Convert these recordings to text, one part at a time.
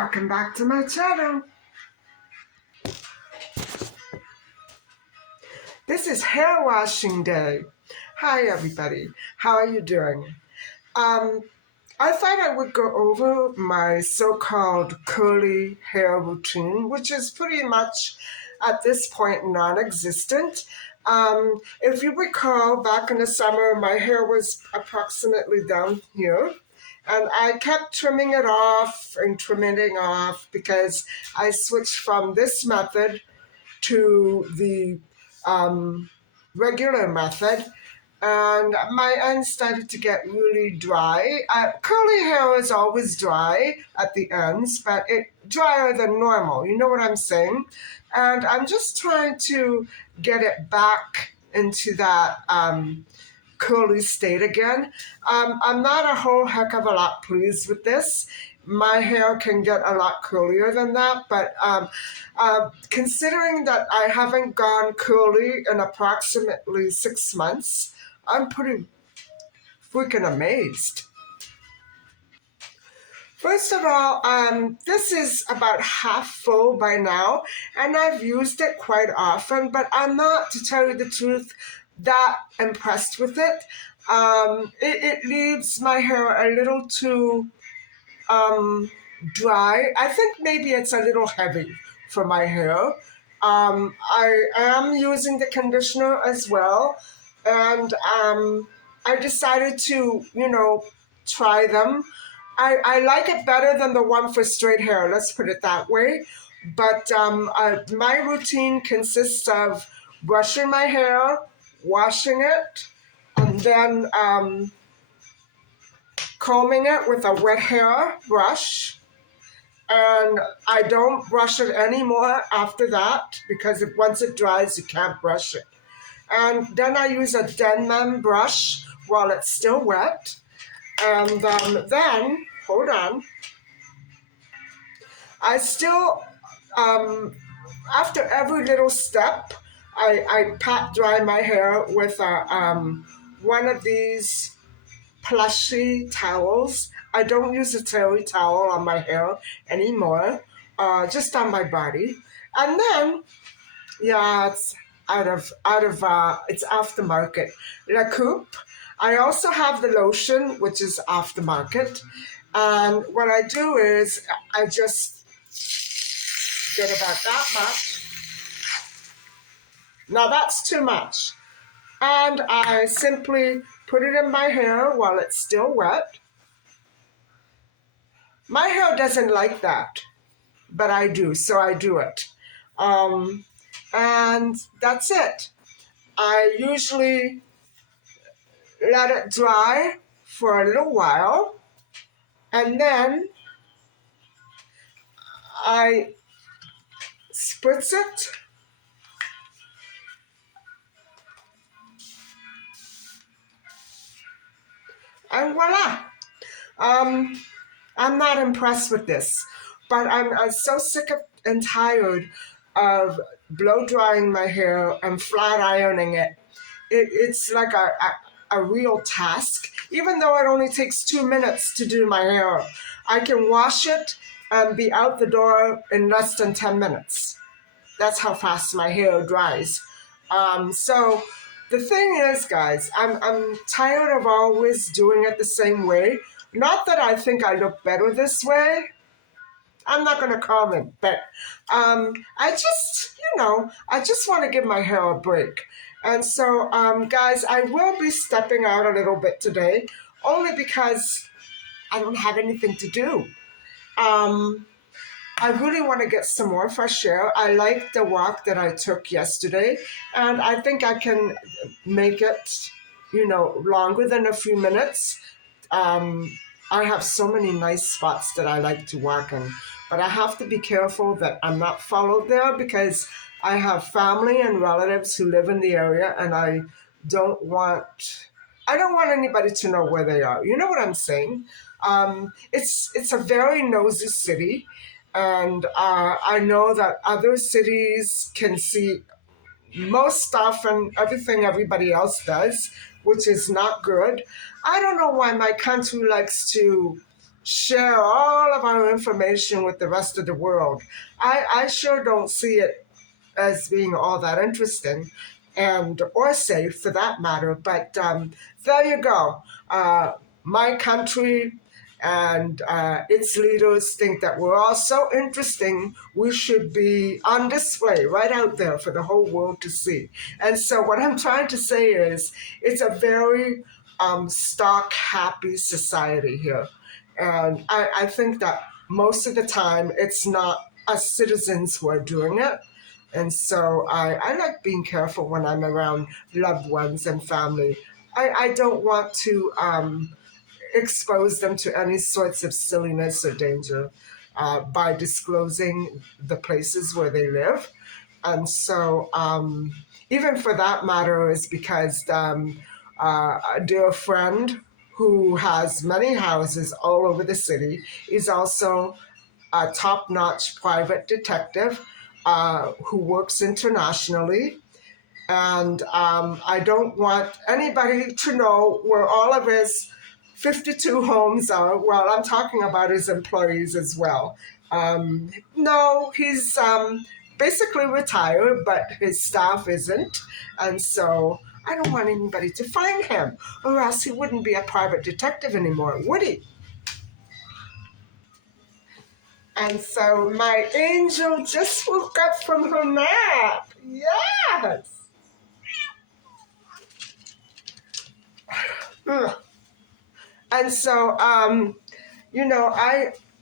Welcome back to my channel. This is hair washing day. Hi everybody, how are you doing? I thought I would go over my so-called curly hair routine, which is pretty much at this point non-existent. If you recall, back in the summer, my hair was approximately down here. And I kept trimming it off and trimming it off because I switched from this method to the regular method. And my ends started to get really dry. Curly hair is always dry at the ends, but it's drier than normal. You know what I'm saying? And I'm just trying to get it back into that curly state again. I'm not a whole heck of a lot pleased with this. My hair can get a lot curlier than that, but considering that I haven't gone curly in approximately 6 months, I'm pretty freaking amazed. First of all, this is about half full by now, and I've used it quite often, but I'm not, to tell you the truth, that impressed with it. It leaves my hair a little too dry. I think maybe it's a little heavy for my hair. I am using the conditioner as well, and I decided to, try them. I like it better than the one for straight hair, let's put it that way. But my routine consists of brushing my hair, washing it, and then combing it with a wet hair brush. And I don't brush it anymore after that because once it dries, you can't brush it. And then I use a Denman brush while it's still wet. And then, hold on, I still, after every little step, I pat dry my hair with one of these plushy towels. I don't use a terry towel on my hair anymore, just on my body. And then, yeah, it's it's aftermarket. La Coupe. I also have the lotion, which is aftermarket. And what I do is I just get about that much. Now that's too much. And I simply put it in my hair while it's still wet. My hair doesn't like that, but I do, so I do it. And that's it. I usually let it dry for a little while, and then I spritz it and voila. I'm not impressed with this, but I'm so sick and tired of blow drying my hair and flat ironing it. It's like a real task. Even though it only takes 2 minutes to do my hair, I can wash it and be out the door in less than 10 minutes. That's how fast my hair dries. So the thing is, guys, I'm tired of always doing it the same way. Not that I think I look better this way. I'm not going to comment, but I just want to give my hair a break. And so, guys, I will be stepping out a little bit today, only because I don't have anything to do. I really want to get some more fresh air. I like the walk that I took yesterday, and I think I can make it, longer than a few minutes. I have so many nice spots that I like to walk in, but I have to be careful that I'm not followed there because I have family and relatives who live in the area, and I don't want anybody to know where they are. You know what I'm saying? It's a very nosy city, and I know that other cities can see most stuff and everything everybody else does, which is not good. I don't know why my country likes to share all of our information with the rest of the world. I sure don't see it as being all that interesting and or safe for that matter. But there you go. My country and its leaders think that we're all so interesting, we should be on display right out there for the whole world to see. And so, what I'm trying to say is, it's a very stark, happy society here. And I think that most of the time it's not us citizens who are doing it. And so I like being careful when I'm around loved ones and family. I don't want to expose them to any sorts of silliness or danger by disclosing the places where they live. And so, even for that matter, is because a dear friend who has many houses all over the city is also a top notch private detective who works internationally. And I don't want anybody to know where all of his 52 homes are. Well, I'm talking about his employees as well. No, he's basically retired, but his staff isn't. And so I don't want anybody to find him, or else he wouldn't be a private detective anymore, would he? And so my angel just woke up from her nap. Yes. And so, I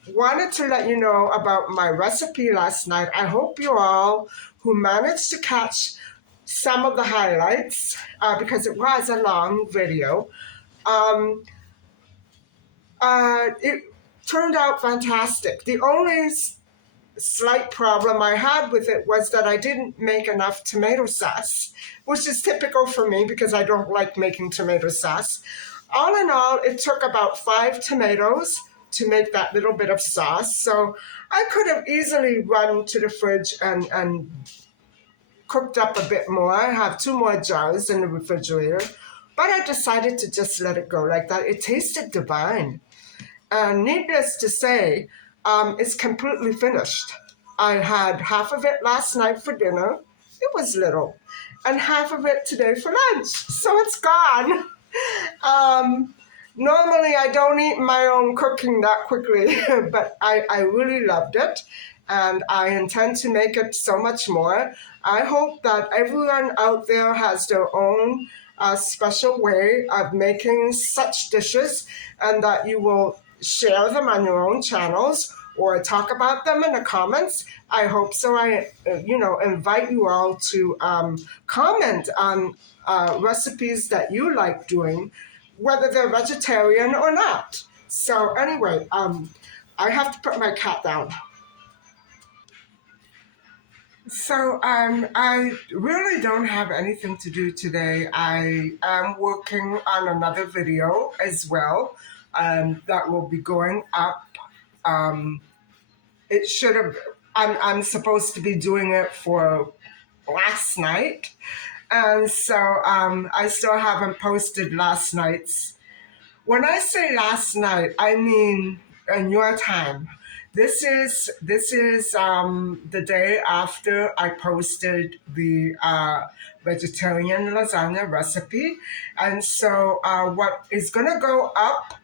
wanted to let you know about my recipe last night. I hope you all who managed to catch some of the highlights, because it was a long video, um, it turned out fantastic. The only slight problem I had with it was that I didn't make enough tomato sauce, which is typical for me because I don't like making tomato sauce. All in all, it took about 5 tomatoes to make that little bit of sauce. So I could have easily run to the fridge and cooked up a bit more. I have 2 more jars in the refrigerator, but I decided to just let it go like that. It tasted divine. And needless to say, it's completely finished. I had half of it last night for dinner. It was little. And half of it today for lunch. So it's gone. Um, Normally, I don't eat my own cooking that quickly, but I really loved it. And I intend to make it so much more. I hope that everyone out there has their own special way of making such dishes, and that you will share them on your own channels or talk about them in the comments. I hope so. I, invite you all to comment on recipes that you like doing, whether they're vegetarian or not. So anyway, I have to put my cat down. So I really don't have anything to do today. I am working on another video as well that will be going up. Um, it should have. I'm supposed to be doing it for last night, and so I still haven't posted last night's. When I say last night, I mean in your time. This is the day after I posted the vegetarian lasagna recipe, and so what is gonna go up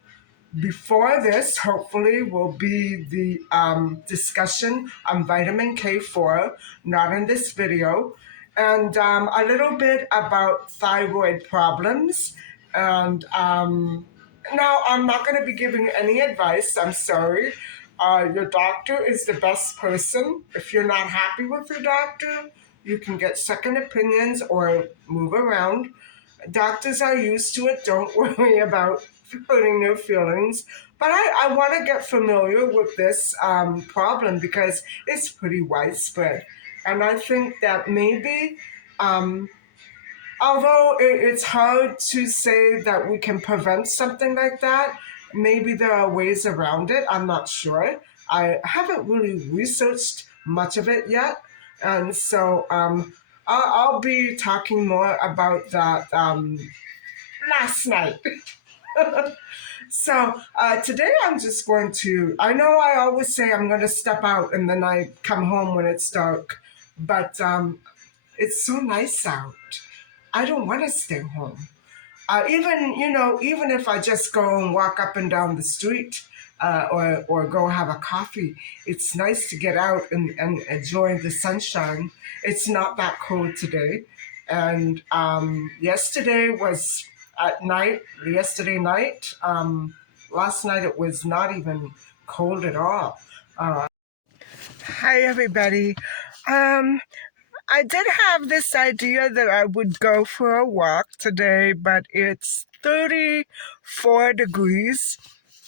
before this, hopefully, will be the discussion on vitamin K4, not in this video, and a little bit about thyroid problems. And now, I'm not going to be giving any advice, I'm sorry. Your doctor is the best person. If you're not happy with your doctor, you can get second opinions or move around. Doctors are used to it. Don't worry about hurting their feelings. But I want to get familiar with this problem because it's pretty widespread. And I think that maybe, although it's hard to say that we can prevent something like that, maybe there are ways around it. I'm not sure. I haven't really researched much of it yet. And so I'll be talking more about that last night. So today I'm just going to, I know I always say I'm going to step out and then I come home when it's dark, but it's so nice out. I don't want to stay home. Even if I just go and walk up and down the street or go have a coffee, it's nice to get out and enjoy the sunshine. It's not that cold today. And yesterday was at night, yesterday night, last night it was not even cold at all. Hi, everybody. Um, I did have this idea that I would go for a walk today, but it's 34 degrees.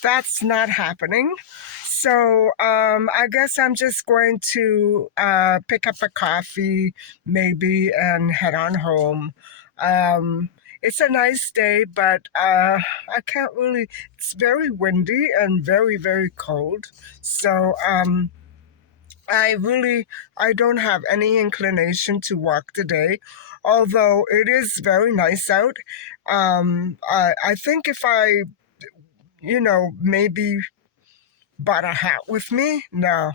That's not happening. So I guess I'm just going to pick up a coffee maybe and head on home. It's a nice day, but I can't really, it's very windy and very, very cold. So I don't have any inclination to walk today, although it is very nice out. I think if I, maybe bought a hat with me, no,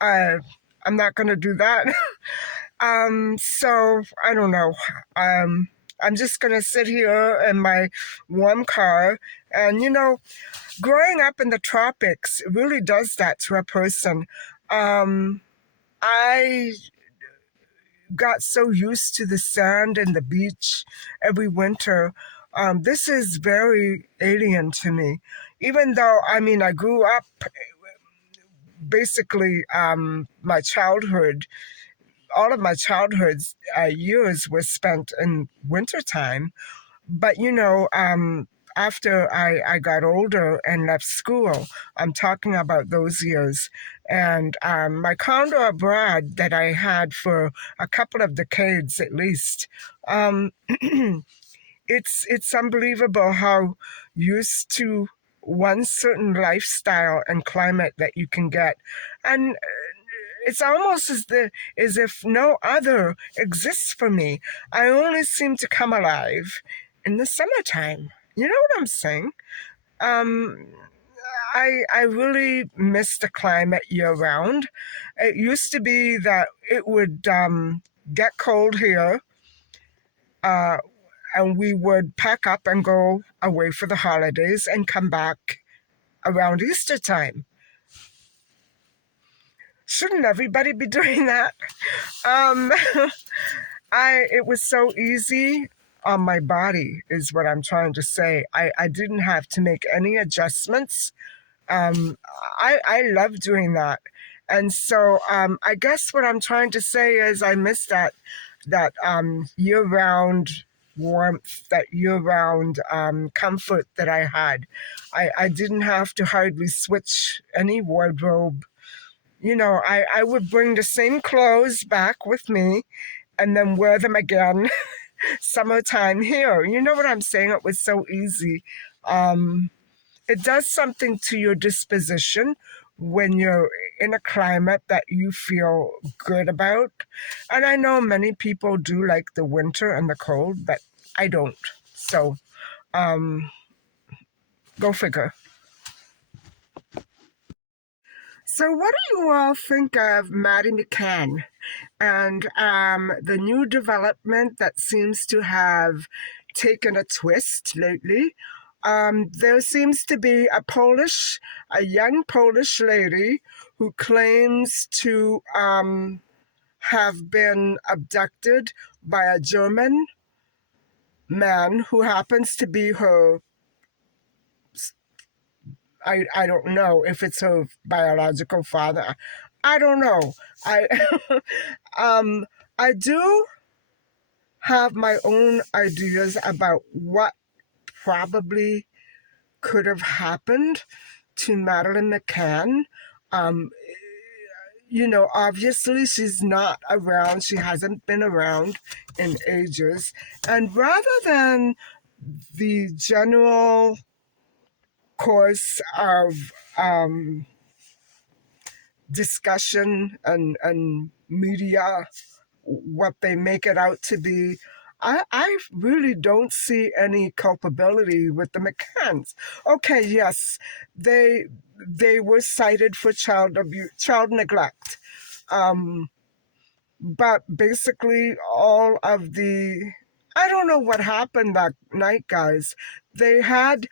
I, I'm not going to do that. So I don't know. I'm just going to sit here in my warm car. And, growing up in the tropics really does that to a person. I got so used to the sand and the beach every winter. This is very alien to me. Even though, I grew up basically my childhood, all of my childhood's years were spent in wintertime. But, after I got older and left school, I'm talking about those years. And my condo abroad that I had for a couple of decades at least, um, it's unbelievable how used to one certain lifestyle and climate that you can get. And it's almost as if no other exists for me. I only seem to come alive in the summertime. You know what I'm saying? Um, I really miss the climate year round. It used to be that it would get cold here, uh, and we would pack up and go away for the holidays and come back around Easter time. Shouldn't everybody be doing that? Um, it was so easy on my body is what I'm trying to say. I didn't have to make any adjustments. Um, I love doing that. And so I guess what I'm trying to say is I miss that year-round warmth, that year-round comfort that I had. I didn't have to hardly switch any wardrobe. I would bring the same clothes back with me and then wear them again summertime here. You know what I'm saying? It was so easy. It does something to your disposition when you're in a climate that you feel good about. And I know many people do like the winter and the cold, but I don't. So, go figure. So, what do you all think of Maddie McCann and the new development that seems to have taken a twist lately? There seems to be a young Polish lady who claims to have been abducted by a German man who happens to be her. I don't know if it's her biological father. I don't know. I um I do have my own ideas about what probably could have happened to Madeleine McCann. Um, obviously she's not around. She hasn't been around in ages. And rather than the general course of discussion and media, what they make it out to be, I really don't see any culpability with the McCanns. Okay, yes, they they were cited for child abuse, child neglect. Um, but basically all of the, I don't know what happened that night, guys. They had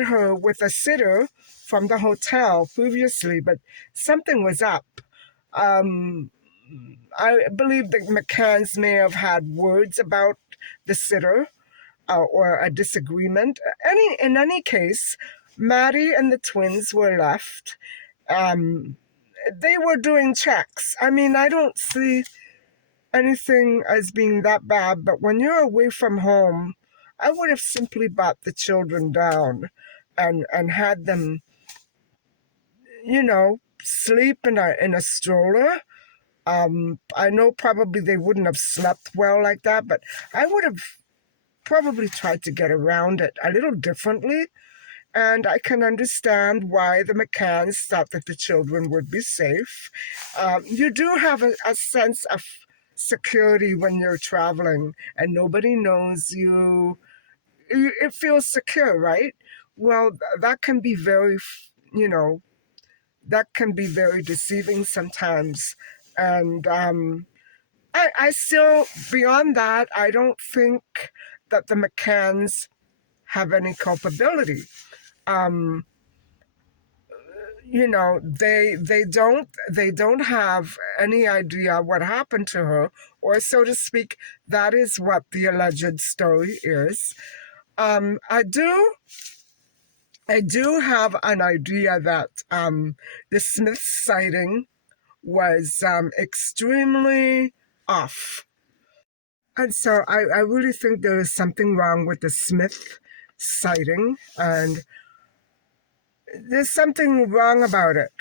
her with a sitter from the hotel previously, but something was up. um I believe the McCanns may have had words about the sitter, or a disagreement. In any case, Maddie and the twins were left. um they were doing checks. I mean, I don't see anything as being that bad, but when you're away from home, I would have simply brought the children down and had them, sleep in a stroller. I know probably they wouldn't have slept well like that, but I would have probably tried to get around it a little differently. And I can understand why the McCanns thought that the children would be safe. You do have a sense of security when you're traveling and nobody knows you. It feels secure, right? Well, that can be you know, that can be very deceiving sometimes. And I still, beyond that, I don't think that the McCanns have any culpability. Um, they don't have any idea what happened to her, or so to speak. That is what the alleged story is. um i do I do have an idea that the Smith sighting was extremely off. And so I really think there is something wrong with the Smith sighting, and there's something wrong about it.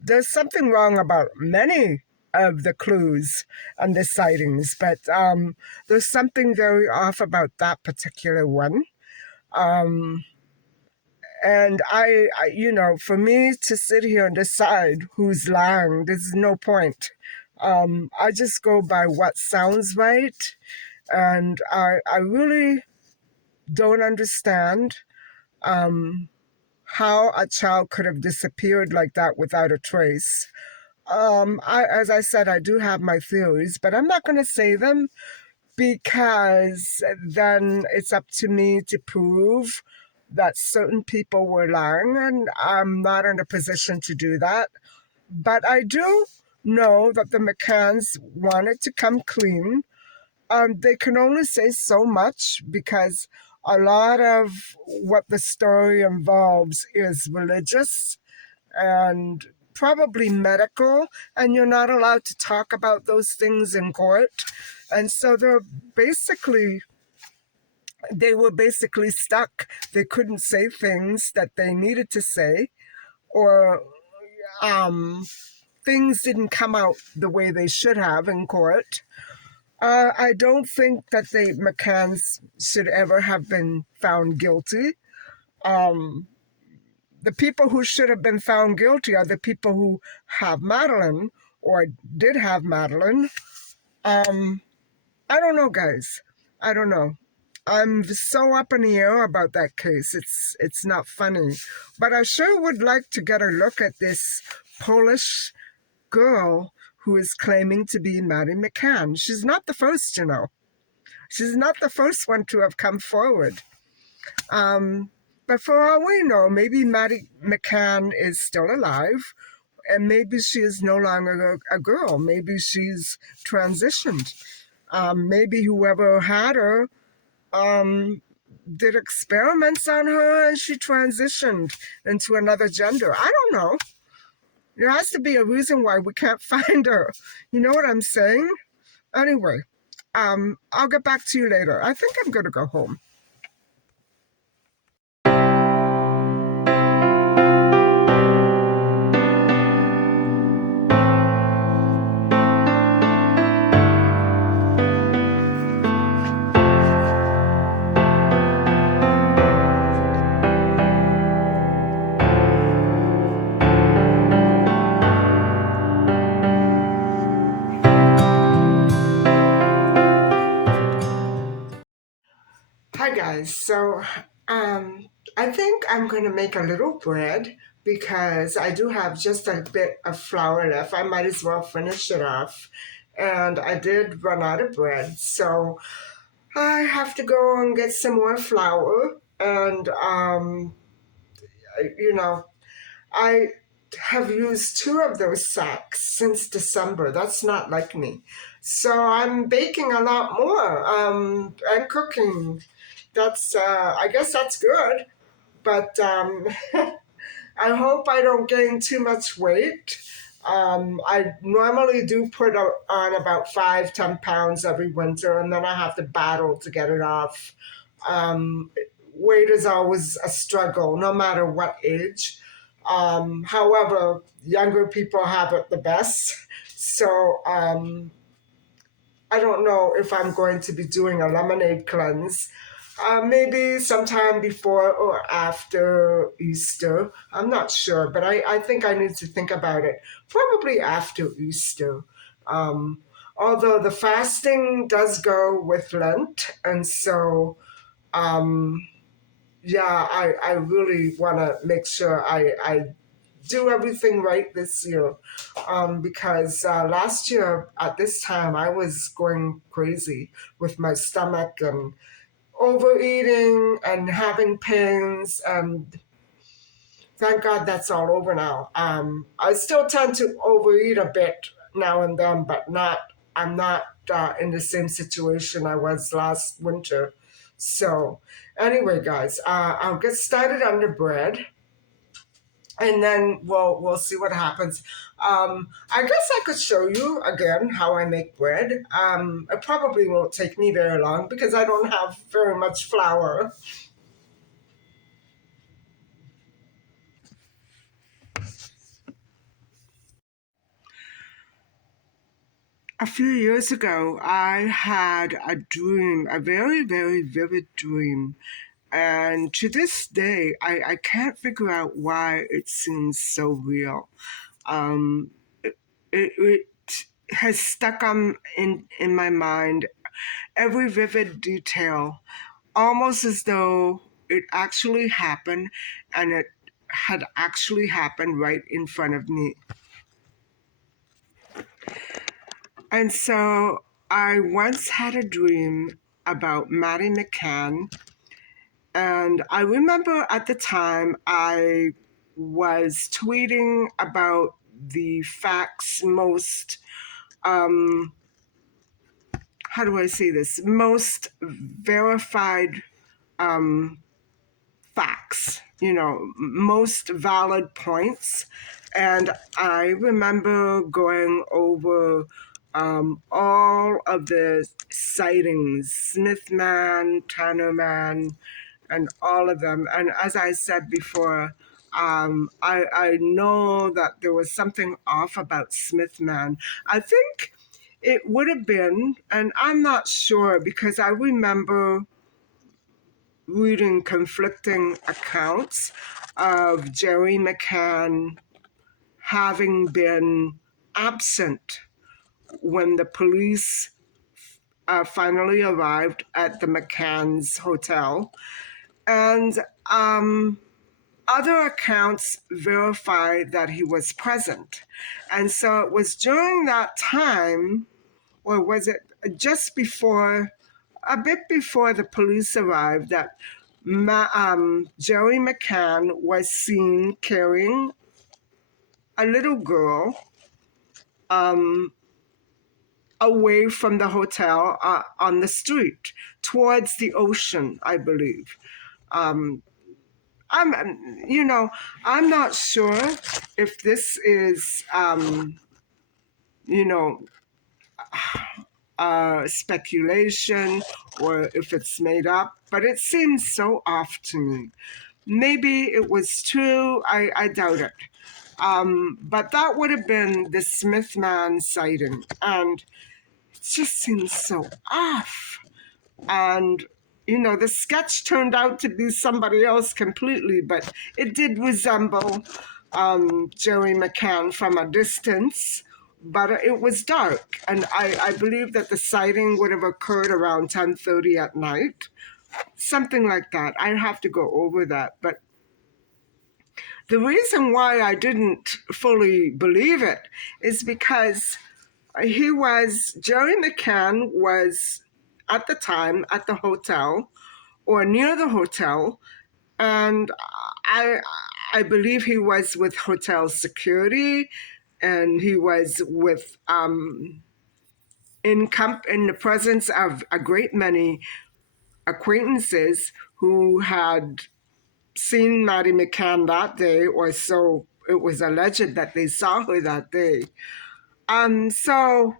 There's something wrong about many of the clues and the sightings, but there's something very off about that particular one. Um, and for me to sit here and decide who's lying, there's no point. I just go by what sounds right, and I really don't understand um, how a child could have disappeared like that without a trace. As I said, I do have my theories, but I'm not going to say them because then it's up to me to prove that certain people were lying, and I'm not in a position to do that. But I do know that the McCanns wanted to come clean. They can only say so much because a lot of what the story involves is religious and probably medical, and you're not allowed to talk about those things in court. And so they were basically stuck. They couldn't say things that they needed to say, or things didn't come out the way they should have in court. I don't think that the McCanns should ever have been found guilty. Um, the people who should have been found guilty are the people who have Madeleine, or did have Madeleine. Um, I don't know, guys. I don't know. I'm so up in the air about that case. It's not funny. But I sure would like to get a look at this Polish girl who is claiming to be Maddie McCann. She's not the first, you know. She's not the first one to have come forward. But for all we know, maybe Maddie McCann is still alive, and maybe she is no longer a girl. Maybe she's transitioned. Maybe whoever had her did experiments on her and she transitioned into another gender. I don't know. There has to be a reason why we can't find her. You know what I'm saying? Anyway, I'll get back to you later. I think I'm going to go home. guys. I think I'm going to make a little bread because I do have just a bit of flour left. I might as well finish it off. And I did run out of bread. So I have to go and get some more flour. And, you know, I have used two of those sacks since December. That's not like me. So I'm baking a lot more and cooking. I guess that's good. But I hope I don't gain too much weight. I normally do put on about 5-10 pounds every winter, and then I have to battle to get it off. Um, Weight is always a struggle, no matter what age. However, younger people have it the best. So I don't know if I'm going to be doing a lemonade cleanse. Maybe sometime before or after Easter. I'm not sure, but I think I need to think about it. Probably after Easter. Um, Although the fasting does go with Lent, and so um, yeah, I really want to make sure I do everything right this year because last year at this time I was going crazy with my stomach and overeating and having pains, and thank God that's all over now. I still tend to overeat a bit now and then, but I'm not in the same situation I was last winter. So anyway, guys, I'll get started on the bread, and then we'll see what happens. I guess I could show you again how I make bread. It probably won't take me very long because I don't have very much flour. A few years ago, I had a dream, a very, very vivid dream. And to this day, I can't figure out why it seems so real. Um, it has stuck in my mind every vivid detail, almost as though it actually happened and it had actually happened right in front of me. And so I once had a dream about Maddie McCann, and I remember at the time I was tweeting about the facts most, how do I say this, most verified facts, most valid points. And I remember going over all of the sightings, Smithman, Tannerman, and all of them. And as I said before, I know that there was something off about Smithman. I think it would have been, and I'm not sure because I remember reading conflicting accounts of gerrymccann having been absent when the police finally arrived at the McCann's hotel. And other accounts verify that he was present. And so it was during that time, or was it just before, a bit before the police arrived, that gerrymccann was seen carrying a little girl away from the hotel on the street towards the ocean, I believe. I'm not sure if this is, speculation or if it's made up, but it seems so off to me. Maybe it was true, I doubt it. But that would have been the Smithman sighting, and it just seems so off. And the sketch turned out to be somebody else completely, but it did resemble gerrymccann from a distance, but it was dark. And I believe that the sighting would have occurred around 10:30 at night. something like that. I have to go over that. But the reason why I didn't fully believe it is because Jerry McCann was at the time at the hotel or near the hotel, and I I believe he was with hotel security, and he was with in the presence of a great many acquaintances who had seen Maddie McCann that day, or so it was alleged that they saw her that day. So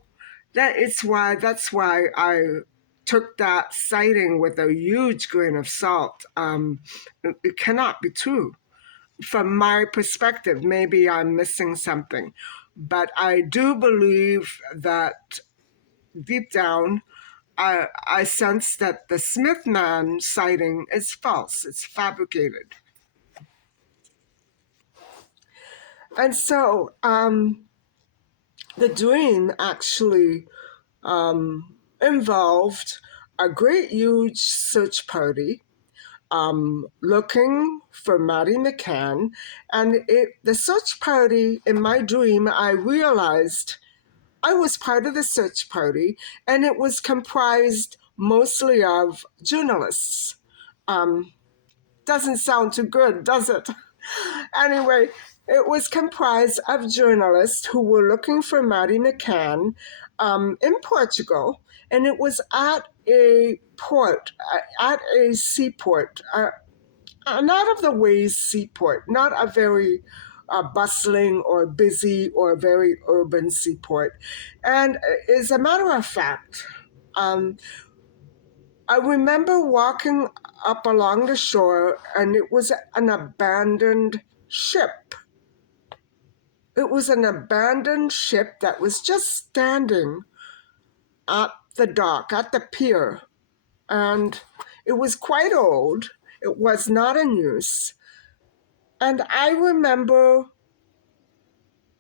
that's why I took that sighting with a huge grain of salt. It cannot be true. From my perspective, maybe I'm missing something. But I do believe that deep down, I sense that the Smith man sighting is false, it's fabricated. And so the dream actually involved a great huge search party looking for Maddie McCann. And the search party, in my dream, I realized I was part of the search party, and it was comprised mostly of journalists. Doesn't sound too good, does it? Anyway, it was comprised of journalists who were looking for Maddie McCann in Portugal, and it was at a port, at a seaport, an out of the way seaport, not a very bustling or busy or very urban seaport. And as a matter of fact, I remember walking up along the shore, and it was an abandoned ship. It was an abandoned ship that was just standing at the dock, at the pier. And it was quite old. It was not in use. And I remember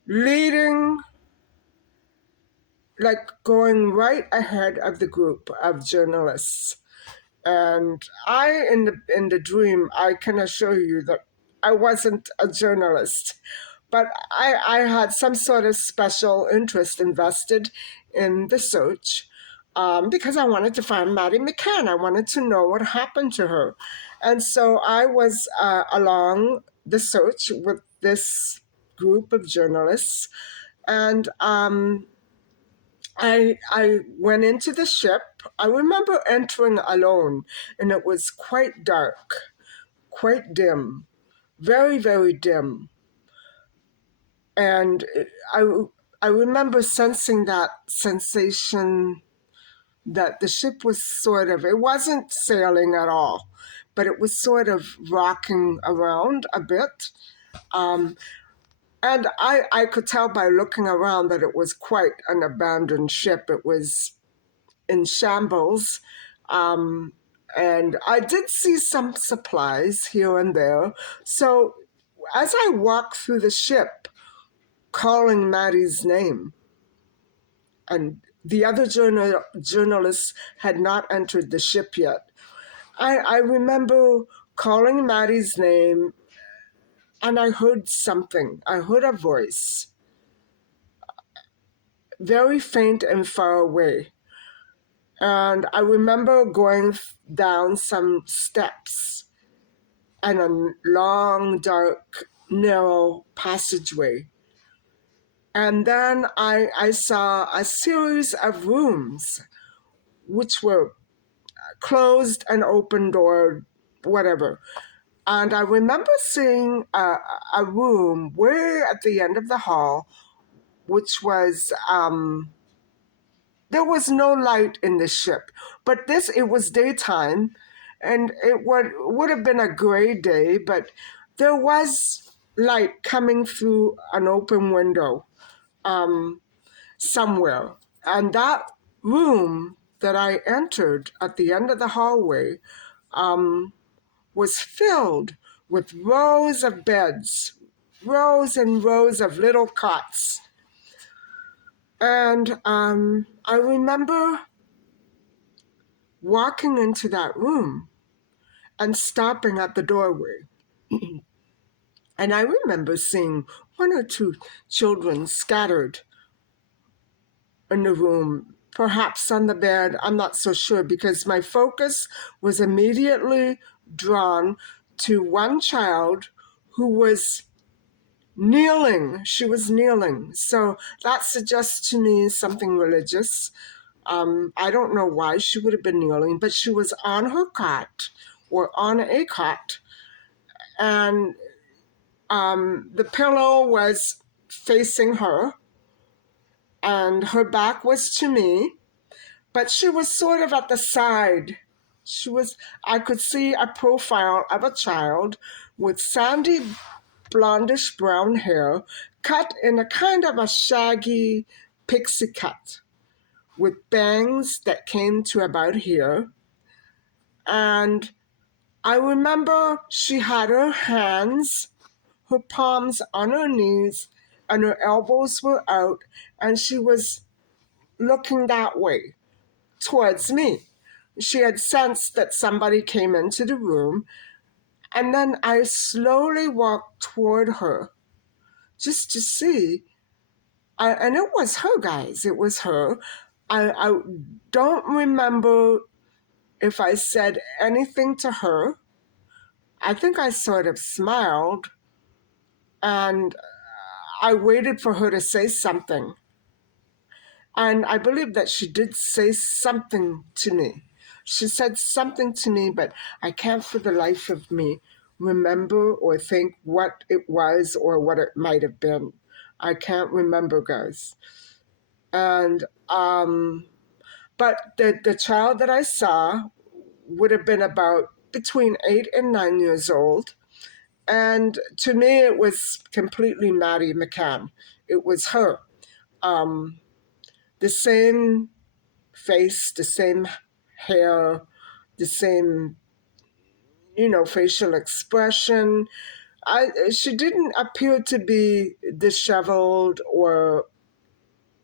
leading, like going right ahead of the group of journalists. And in the dream, I can assure you that I wasn't a journalist, but I had some sort of special interest invested in the search because I wanted to find Maddie McCann. I wanted to know what happened to her. And so I was along the search with this group of journalists, and I went into the ship. I remember entering alone, and it was quite dark, quite dim, very, very dim. And I remember sensing that sensation that the ship was it wasn't sailing at all, but it was sort of rocking around a bit. And I could tell by looking around that it was quite an abandoned ship. It was in shambles. And I did see some supplies here and there. So as I walked through the ship, calling Maddie's name, and the other journalists had not entered the ship yet, I remember calling Maddie's name, and I heard something. I heard a voice, very faint and far away. And I remember going down some steps and a long, dark, narrow passageway. And then I saw a series of rooms, which were closed and open door, whatever. And I remember seeing a room way at the end of the hall, which was there was no light in the ship, but it was daytime, and it would have been a gray day, but there was light coming through an open window somewhere. And that room that I entered at the end of the hallway was filled with rows of beds, rows and rows of little cots. And I remember walking into that room and stopping at the doorway. And I remember seeing one or two children scattered in the room, perhaps on the bed. I'm not so sure, because my focus was immediately drawn to one child who was kneeling. She was kneeling. So that suggests to me something religious. I don't know why she would have been kneeling, but she was on her cot or on a cot, and the pillow was facing her, and her back was to me, but she was sort of at the side. I could see a profile of a child with sandy blondish brown hair, cut in a kind of a shaggy pixie cut, with bangs that came to about here. And I remember she had her hands, her palms on her knees, and her elbows were out, and she was looking that way towards me. She had sensed that somebody came into the room, and then I slowly walked toward her just to see. And it was her, guys. It was her. I don't remember if I said anything to her. I think I sort of smiled, and I waited for her to say something. And I believe that she did say something to me. She said something to me, but I can't for the life of me remember or think what it was or what it might have been. I can't remember, guys. And but the child that I saw would have been about between 8 and 9 years old. And to me, it was completely Maddie McCann. It was her. The same face, the same hair, the same, facial expression. She didn't appear to be disheveled or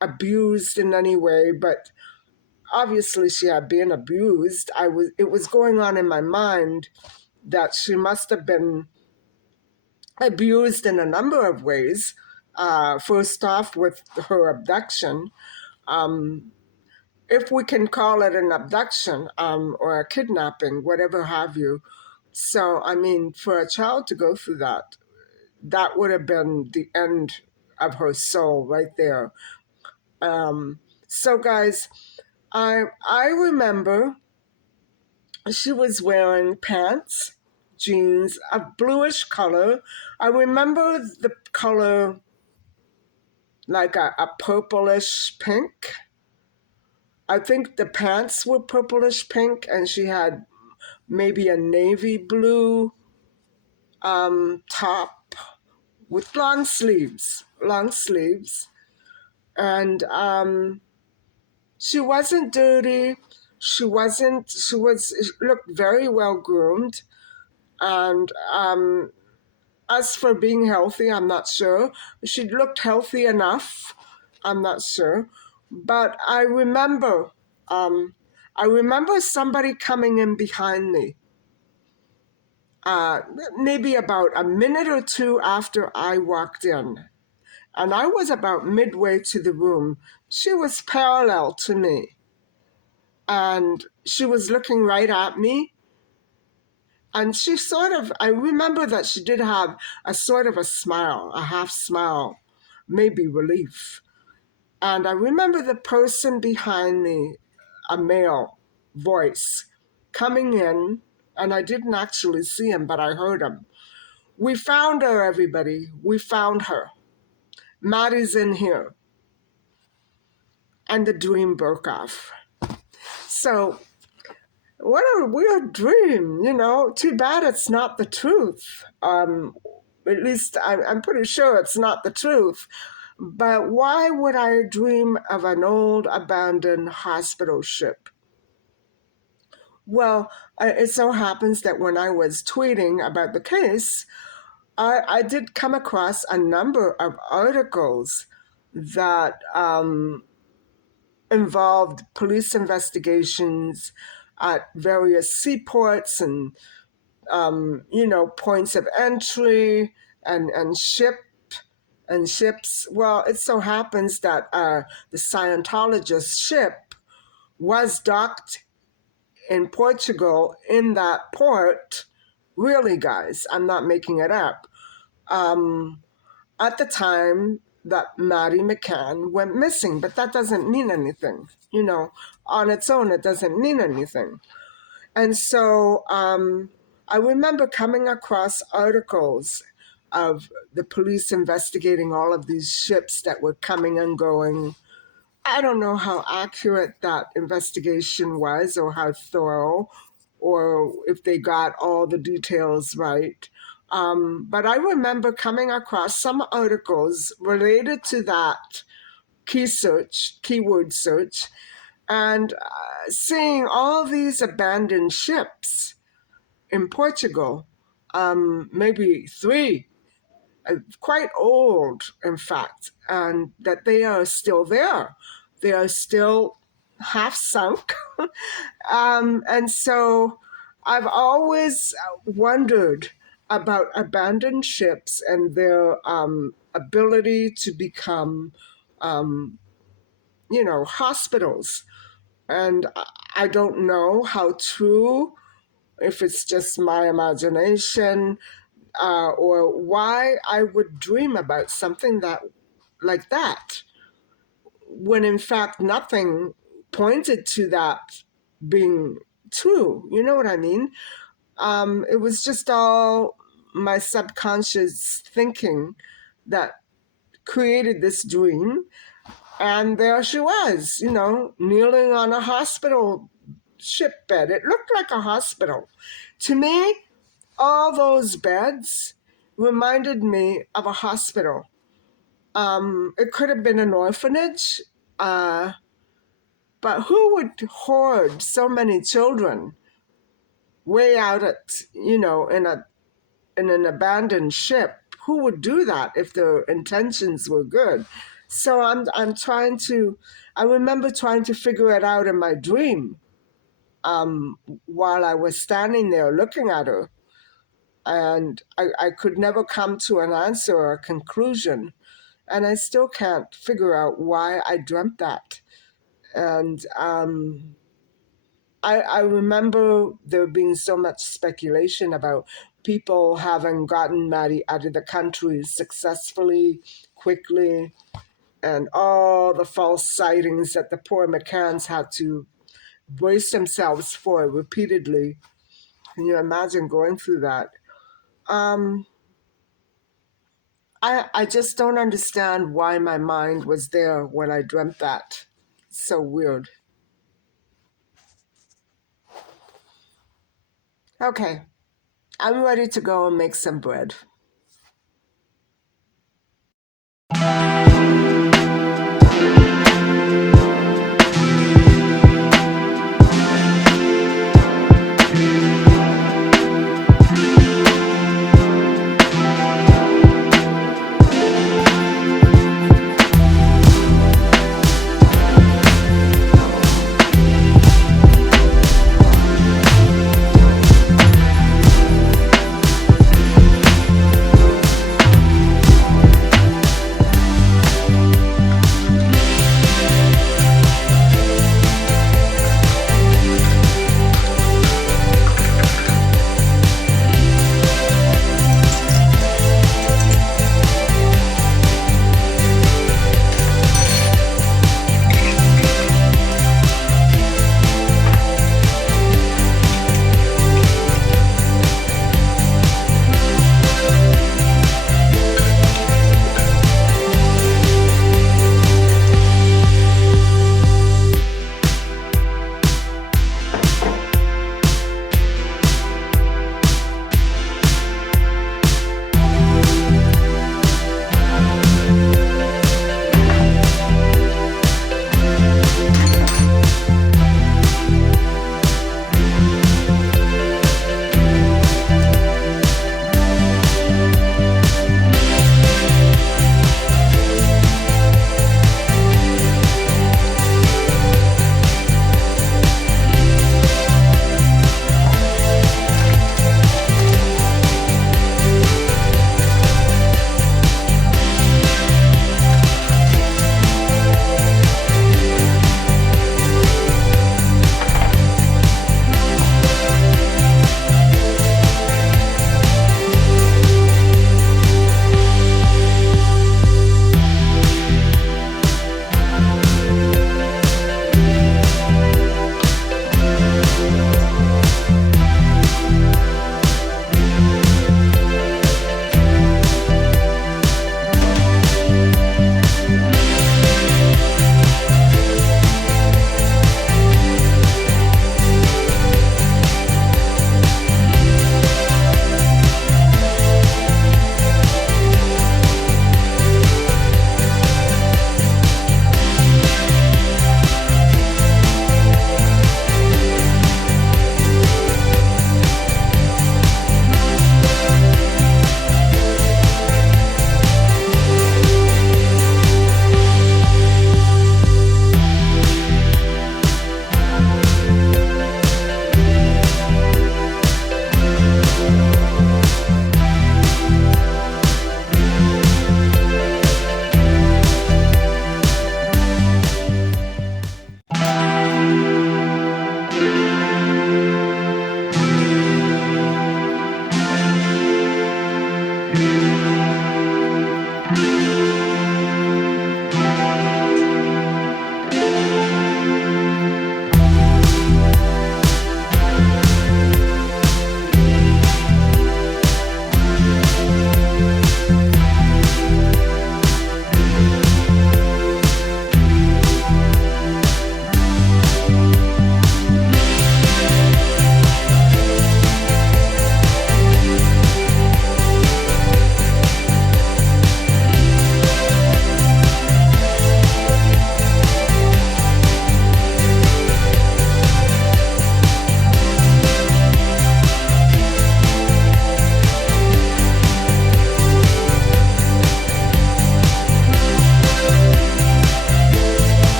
abused in any way, but obviously she had been abused. It was going on in my mind that she must have been abused in a number of ways. First off, with her abduction, if we can call it an abduction, or a kidnapping, whatever have you. So, I mean, for a child to go through that, that would have been the end of her soul right there. So, guys, I remember she was wearing pants, jeans, a bluish color. I remember the color like a purplish pink. I think the pants were purplish pink, and she had maybe a navy blue top with long sleeves. And she wasn't dirty. She looked very well groomed. And as for being healthy, I'm not sure. She looked healthy enough. I'm not sure. But I remember somebody coming in behind me. Maybe about a minute or two after I walked in. And I was about midway to the room. She was parallel to me. And she was looking right at me. And I remember that she did have a sort of a smile, a half smile, maybe relief. And I remember the person behind me, a male voice, coming in, and I didn't actually see him, but I heard him. "We found her, everybody. We found her. Maddie's in here." And the dream broke off. So, what a weird dream, Too bad it's not the truth. At least I'm pretty sure it's not the truth. But why would I dream of an old abandoned hospital ship? Well, it so happens that when I was tweeting about the case, I did come across a number of articles that involved police investigations at various seaports and points of entry and ships. Well, it so happens that the Scientologist ship was docked in Portugal in that port. Really, guys, I'm not making it up. At the time that Maddie McCann went missing, but that doesn't mean anything. On its own, it doesn't mean anything. And so I remember coming across articles of the police investigating all of these ships that were coming and going. I don't know how accurate that investigation was or how thorough or if they got all the details right. But I remember coming across some articles related to that keyword search, and seeing all these abandoned ships in Portugal, maybe three, quite old, in fact, and that they are still there. They are still half sunk. And so I've always wondered about abandoned ships and their ability to become, hospitals. And I don't know how true, if it's just my imagination, or why I would dream about something like that, when in fact nothing pointed to that being true. You know what I mean? It was just all my subconscious thinking that created this dream. And there she was, kneeling on a hospital ship bed. It looked like a hospital. To me, all those beds reminded me of a hospital. It could have been an orphanage, but who would hoard so many children way out at, in an abandoned ship? Who would do that if their intentions were good? So I remember trying to figure it out in my dream, while I was standing there looking at her. And I could never come to an answer or a conclusion. And I still can't figure out why I dreamt that. And I remember there being so much speculation about people having gotten Maddie out of the country successfully, quickly, and all the false sightings that the poor McCanns had to brace themselves for repeatedly. Can you imagine going through that? I just don't understand why my mind was there when I dreamt that. It's so weird. Okay, I'm ready to go and make some bread.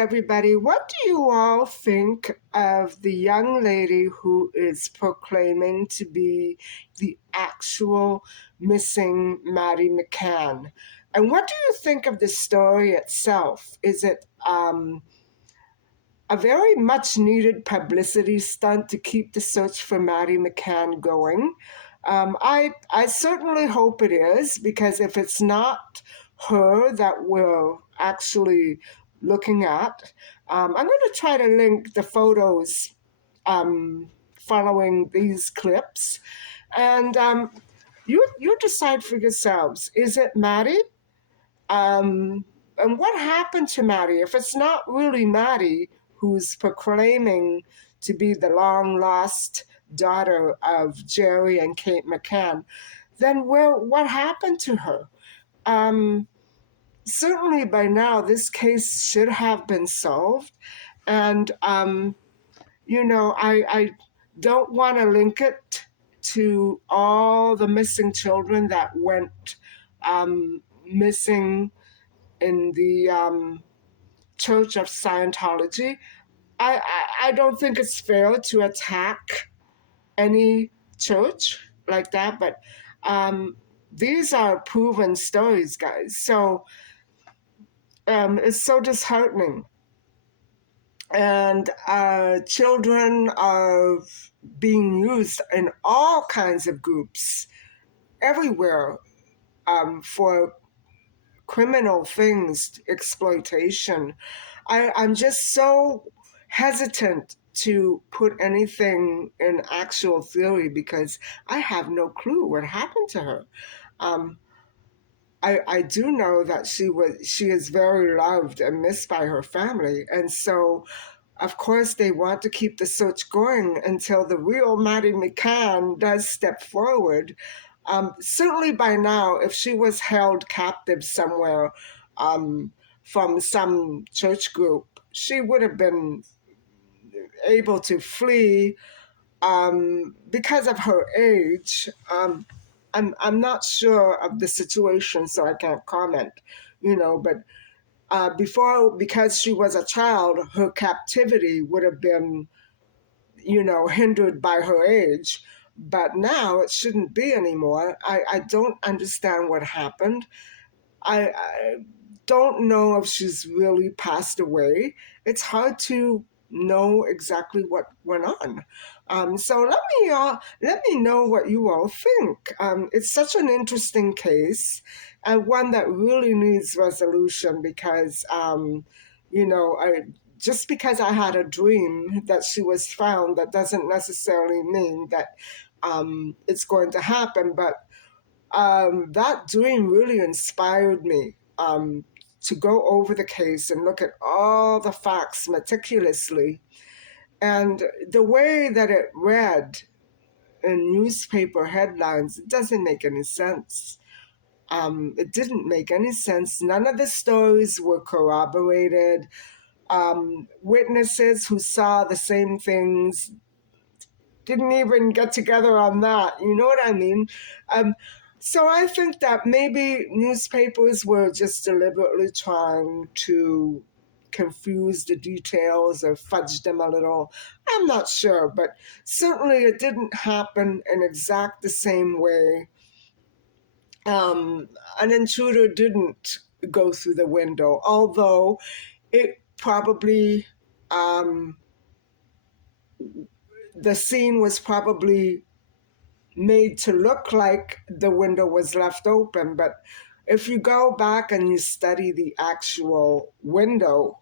everybody. What do you all think of the young lady who is proclaiming to be the actual missing Maddie McCann? And what do you think of the story itself? Is it a very much needed publicity stunt to keep the search for Maddie McCann going? I certainly hope it is, because if it's not her that we're actually looking at, I'm going to try to link the photos following these clips, and you decide for yourselves. Is it Maddie? And what happened to Maddie? If it's not really Maddie who's proclaiming to be the long lost daughter of Jerry and Kate McCann, then what happened to her? Um, Certainly by now, this case should have been solved. And, I don't want to link it to all the missing children that went missing in the Church of Scientology. I don't think it's fair to attack any church like that, but these are proven stories, guys. So it's so disheartening. And children are being used in all kinds of groups everywhere for criminal things, exploitation. I'm just so hesitant to put anything in actual theory because I have no clue what happened to her. Um, I do know that she is very loved and missed by her family, and so of course they want to keep the search going until the real Maddie McCann does step forward. Certainly by now, if she was held captive somewhere um, from some church group, she would have been able to flee because of her age. I'm not sure of the situation, so I can't comment, but before, because she was a child, her captivity would have been, hindered by her age. But now it shouldn't be anymore. I don't understand what happened. I don't know if she's really passed away. It's hard to know exactly what went on. So let me know what you all think. It's such an interesting case, and one that really needs resolution because just because I had a dream that she was found, that doesn't necessarily mean that it's going to happen. But that dream really inspired me to go over the case and look at all the facts meticulously. And the way that it read in newspaper headlines, it doesn't make any sense. It didn't make any sense. None of the stories were corroborated. Witnesses who saw the same things didn't even get together on that. You know what I mean? So I think that maybe newspapers were just deliberately trying to confuse the details or fudge them a little. I'm not sure, but certainly it didn't happen in exact the same way. An intruder didn't go through the window, although it probably the scene was probably made to look like the window was left open. But if you go back and you study the actual window,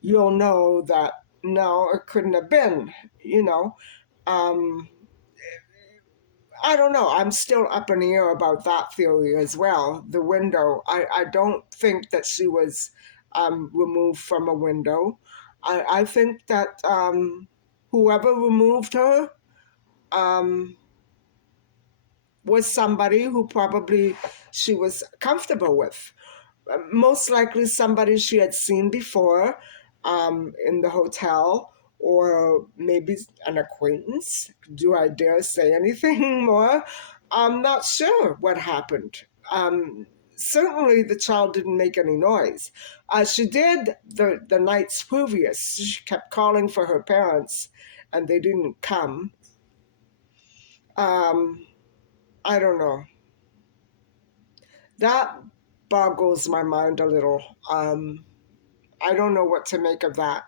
you'll know that no, it couldn't have been, you know. Um, I don't know. I'm still up in the air about that theory as well. The window. I don't think that she was removed from a window. I think that whoever removed her um, was somebody who probably she was comfortable with. Most likely somebody she had seen before in the hotel, or maybe an acquaintance. Do I dare say anything more? I'm not sure what happened. certainly the child didn't make any noise. She did the nights previous. She kept calling for her parents, and they didn't come. Um, I don't know. That boggles my mind a little. I don't know what to make of that.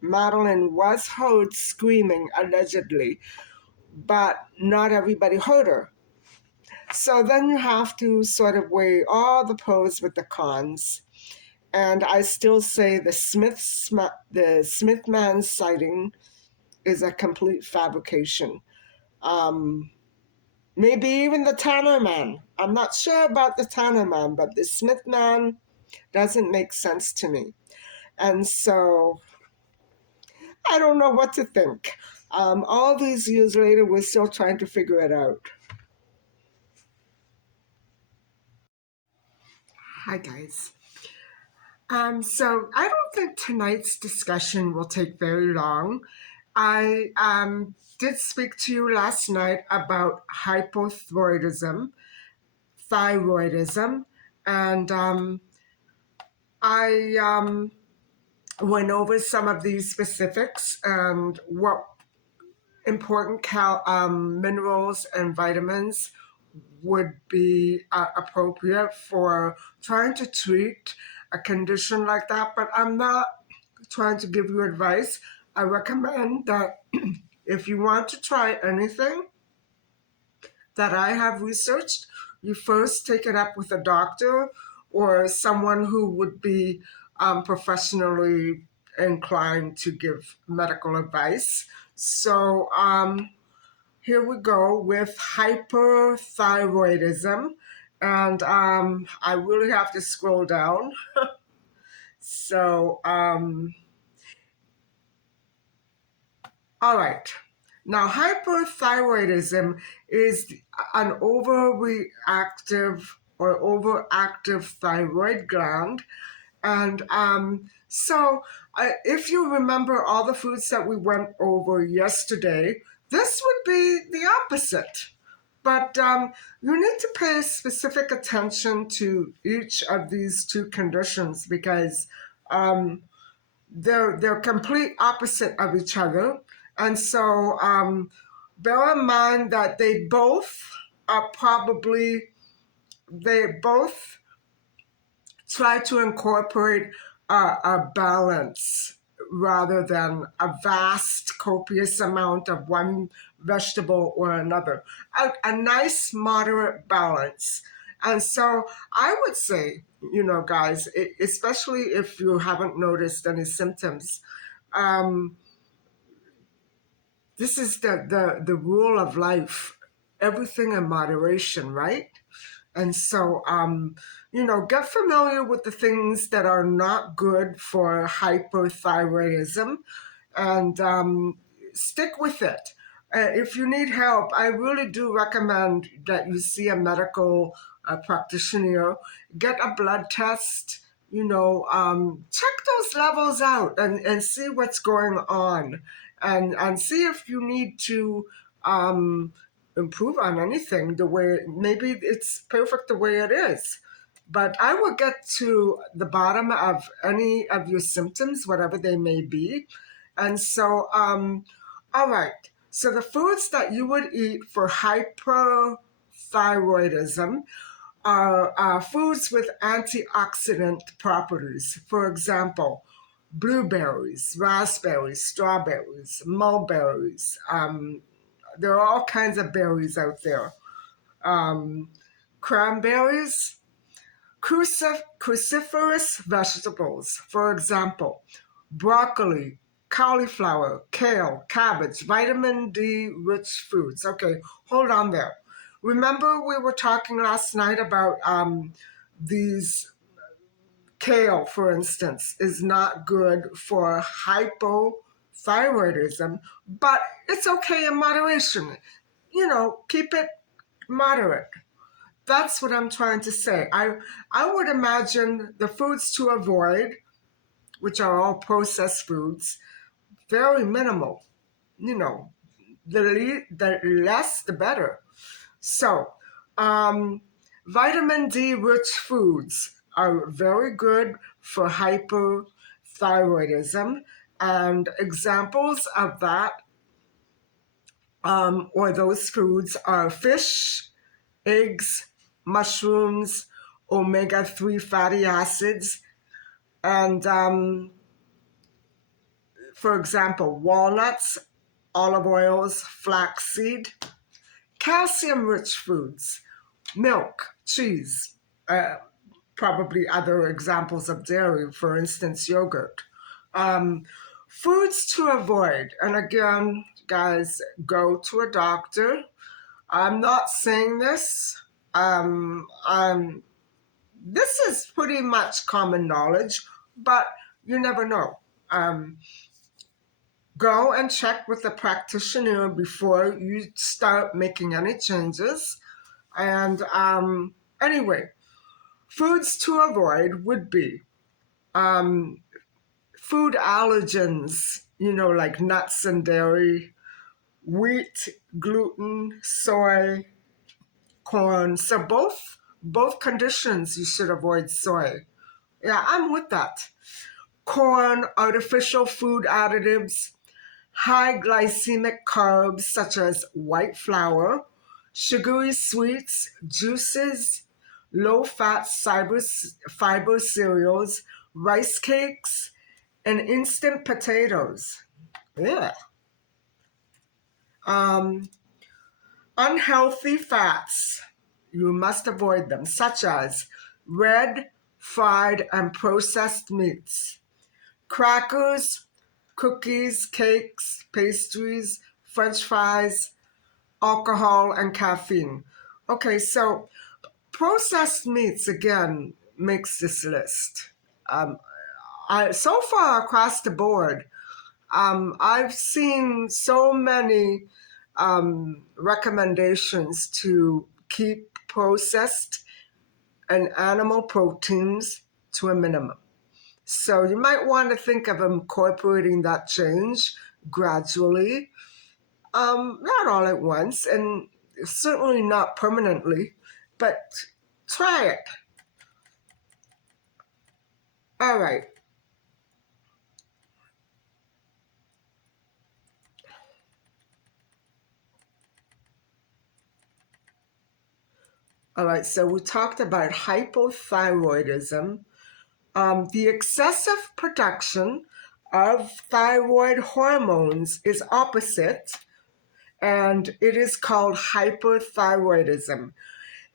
Madeline was heard screaming, allegedly, but not everybody heard her. So then you have to sort of weigh all the pros with the cons. And I still say the Smithman sighting is a complete fabrication. Um, Maybe even the Tanner man. I'm not sure about the Tanner man, but the Smith man doesn't make sense to me. And so I don't know what to think. All these years later, we're still trying to figure it out. Hi, guys. So I don't think tonight's discussion will take very long. I did speak to you last night about hypothyroidism, and I went over some of these specifics and what important minerals and vitamins would be appropriate for trying to treat a condition like that. But I'm not trying to give you advice. I recommend that if you want to try anything that I have researched, you first take it up with a doctor or someone who would be professionally inclined to give medical advice. So here we go with hyperthyroidism. And I really have to scroll down. So, all right. Now, hyperthyroidism is an overreactive or overactive thyroid gland. And if you remember all the foods that we went over yesterday, this would be the opposite. But you need to pay specific attention to each of these two conditions because they're complete opposite of each other. And so bear in mind that they both try to incorporate a balance rather than a vast, copious amount of one vegetable or another. A nice, moderate balance. And so I would say, guys, especially if you haven't noticed any symptoms, um, this is the rule of life. Everything in moderation, right? And so, get familiar with the things that are not good for hyperthyroidism and stick with it. If you need help, I really do recommend that you see a medical practitioner, get a blood test, check those levels out and see what's going on and see if you need to improve on anything the way maybe it's perfect the way it is. But I will get to the bottom of any of your symptoms, whatever they may be. And so, all right. So the foods that you would eat for hyperthyroidism are foods with antioxidant properties. For example, blueberries, raspberries, strawberries, mulberries. There are all kinds of berries out there. Cranberries, cruciferous vegetables, for example, broccoli, cauliflower, kale, cabbage, vitamin D rich foods. Okay, hold on there. Remember we were talking last night about these kale, for instance, is not good for hypothyroidism, but it's okay in moderation. Keep it moderate. That's what I'm trying to say. I would imagine the foods to avoid, which are all processed foods, very minimal. The less, the better. So, Vitamin D rich foods are very good for hyperthyroidism, and examples of that or those foods are fish, eggs, mushrooms, omega-3 fatty acids, and for example, walnuts, olive oils, flaxseed, calcium-rich foods, milk, cheese, uh, probably other examples of dairy, for instance, yogurt. Um, Foods to avoid, and again, guys, go to a doctor. I'm not saying this. This is pretty much common knowledge, but you never know. Go and check with a practitioner before you start making any changes. And anyway, foods to avoid would be food allergens, like nuts and dairy, wheat, gluten, soy, corn. So both conditions you should avoid soy. Yeah, I'm with that. Corn, artificial food additives, high glycemic carbs such as white flour, sugary sweets, juices, low fat fiber cereals, rice cakes, and instant potatoes. Yeah. Um, Unhealthy fats, you must avoid them, such as red, fried, and processed meats, crackers, cookies, cakes, pastries, french fries, alcohol, and caffeine. Okay, so processed meats again makes this list. So far across the board, I've seen so many recommendations to keep processed and animal proteins to a minimum. So you might want to think of incorporating that change gradually, not all at once, and certainly not permanently, but try it. All right. All right, so we talked about hypothyroidism. The excessive production of thyroid hormones is opposite, and it is called hyperthyroidism.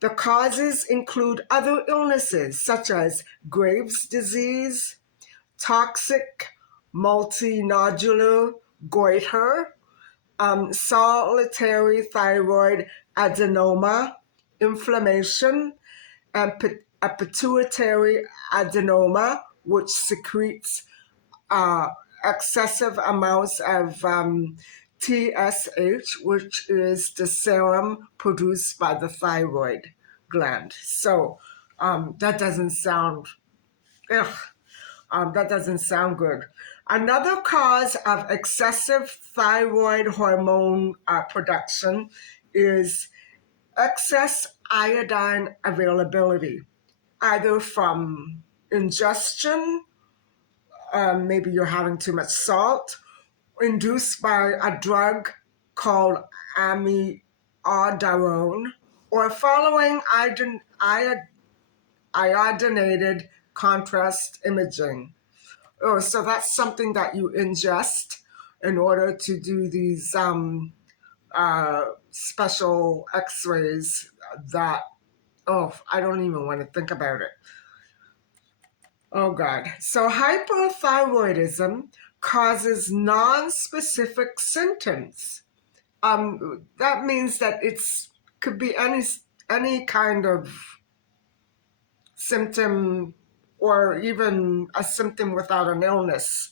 The causes include other illnesses such as Graves' disease, toxic multinodular goiter, solitary thyroid adenoma, inflammation, and a pituitary adenoma, which secretes uh, excessive amounts of TSH, which is the serum produced by the thyroid gland. So that doesn't sound, ugh, that doesn't sound good. Another cause of excessive thyroid hormone production is excess iodine availability, either from ingestion, maybe you're having too much salt, induced by a drug called amiodarone, or following iodinated contrast imaging. Oh, so that's something that you ingest in order to do these special x-rays that, oh, I don't even want to think about it. Oh, God. So hypothyroidism causes non-specific symptoms. That means that it's could be any kind of symptom or even a symptom without an illness.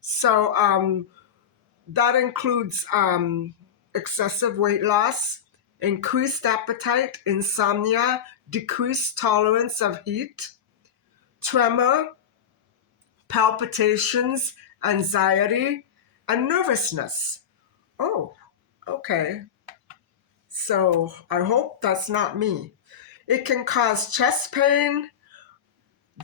So that includes excessive weight loss, increased appetite, insomnia, decreased tolerance of heat, tremor, palpitations, anxiety, and nervousness. Oh, okay. So I hope that's not me. It can cause chest pain,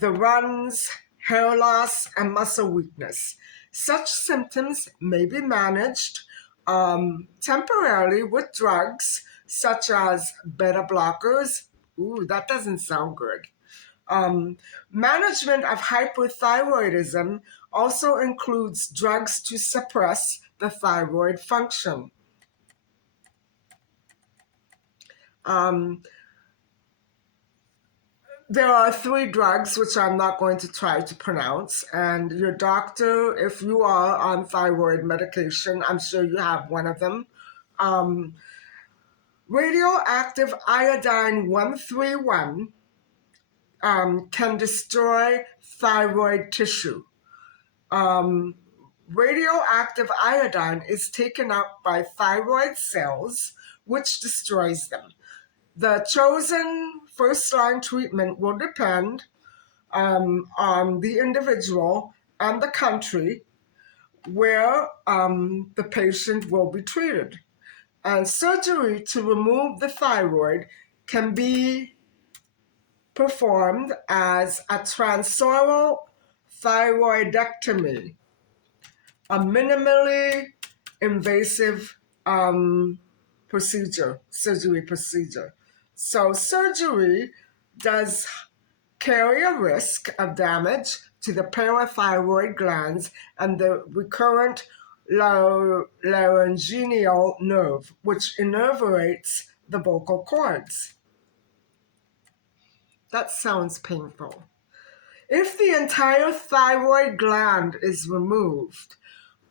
the runs, hair loss, and muscle weakness. Such symptoms may be managed temporarily with drugs such as beta blockers. Ooh, that doesn't sound good. Management of hyperthyroidism also includes drugs to suppress the thyroid function. There are 3 drugs which I'm not going to try to pronounce, and your doctor, if you are on thyroid medication, I'm sure you have one of them. Radioactive iodine 131 can destroy thyroid tissue. Radioactive iodine is taken up by thyroid cells, which destroys them. The chosen first-line treatment will depend on the individual and the country where the patient will be treated. And surgery to remove the thyroid can be performed as a transoral thyroidectomy, a minimally invasive surgery procedure. So surgery does carry a risk of damage to the parathyroid glands and the recurrent laryngeal nerve, which innervates the vocal cords. That sounds painful. If the entire thyroid gland is removed,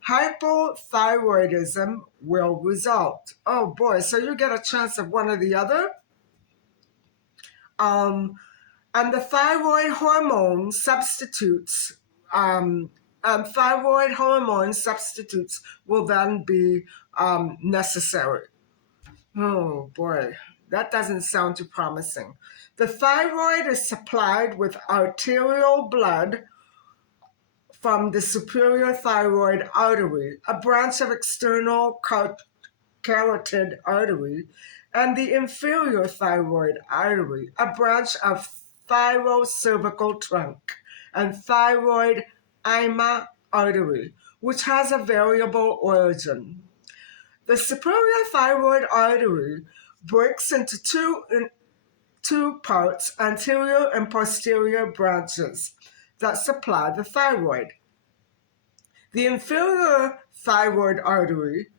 hypothyroidism will result. Oh boy, so you get a chance of one or the other? And the thyroid hormone substitutes will then be necessary. Oh boy, that doesn't sound too promising. The thyroid is supplied with arterial blood from the superior thyroid artery, a branch of external carotid artery, and the inferior thyroid artery, a branch of thyrocervical trunk, and thyroid ima artery, which has a variable origin. The superior thyroid artery breaks into two parts, anterior and posterior branches, that supply the thyroid. The inferior thyroid artery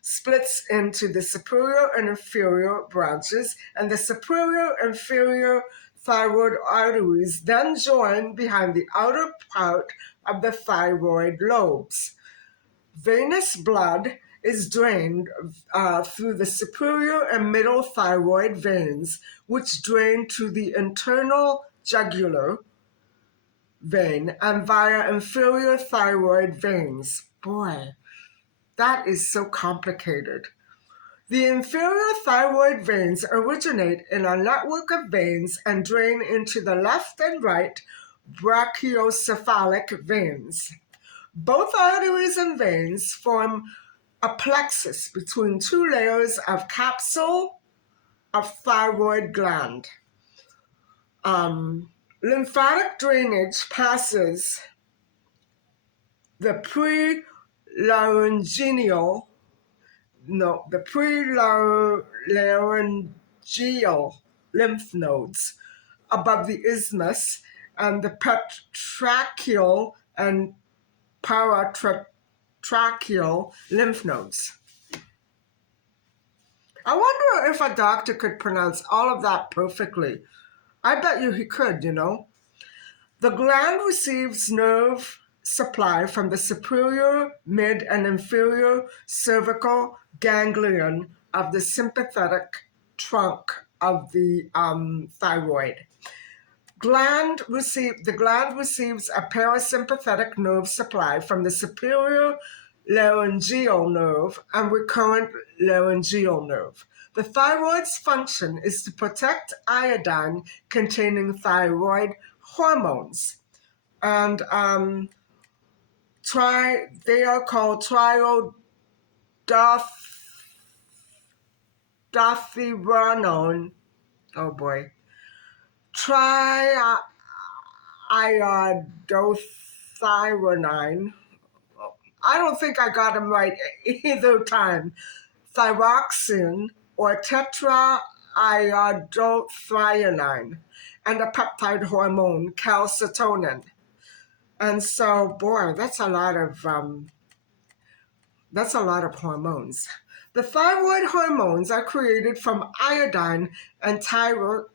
splits into the superior and inferior branches, and the superior and inferior thyroid arteries then join behind the outer part of the thyroid lobes. Venous blood is drained through the superior and middle thyroid veins, which drain to the internal jugular vein and via inferior thyroid veins. Boy, that is so complicated. The inferior thyroid veins originate in a network of veins and drain into the left and right brachiocephalic veins. Both arteries and veins form a plexus between 2 layers of capsule of thyroid gland. Lymphatic drainage passes the prelaryngeal lymph nodes above the isthmus and the petracheal and paratracheal lymph nodes. I wonder if a doctor could pronounce all of that perfectly. I bet you he could, you know. The gland receives nerve supply from the superior, mid, and inferior cervical ganglion of the sympathetic trunk of the thyroid. The gland receives a parasympathetic nerve supply from the superior laryngeal nerve and recurrent laryngeal nerve. The thyroid's function is to protect iodine-containing thyroid hormones, and they are called triiodothyronine Oh boy. Triiodothyronine. I don't think I got them right either time. Thyroxine or tetraiodothyronine, and a peptide hormone, calcitonin. And so, boy, that's a lot of hormones. The thyroid hormones are created from iodine and tyrosine.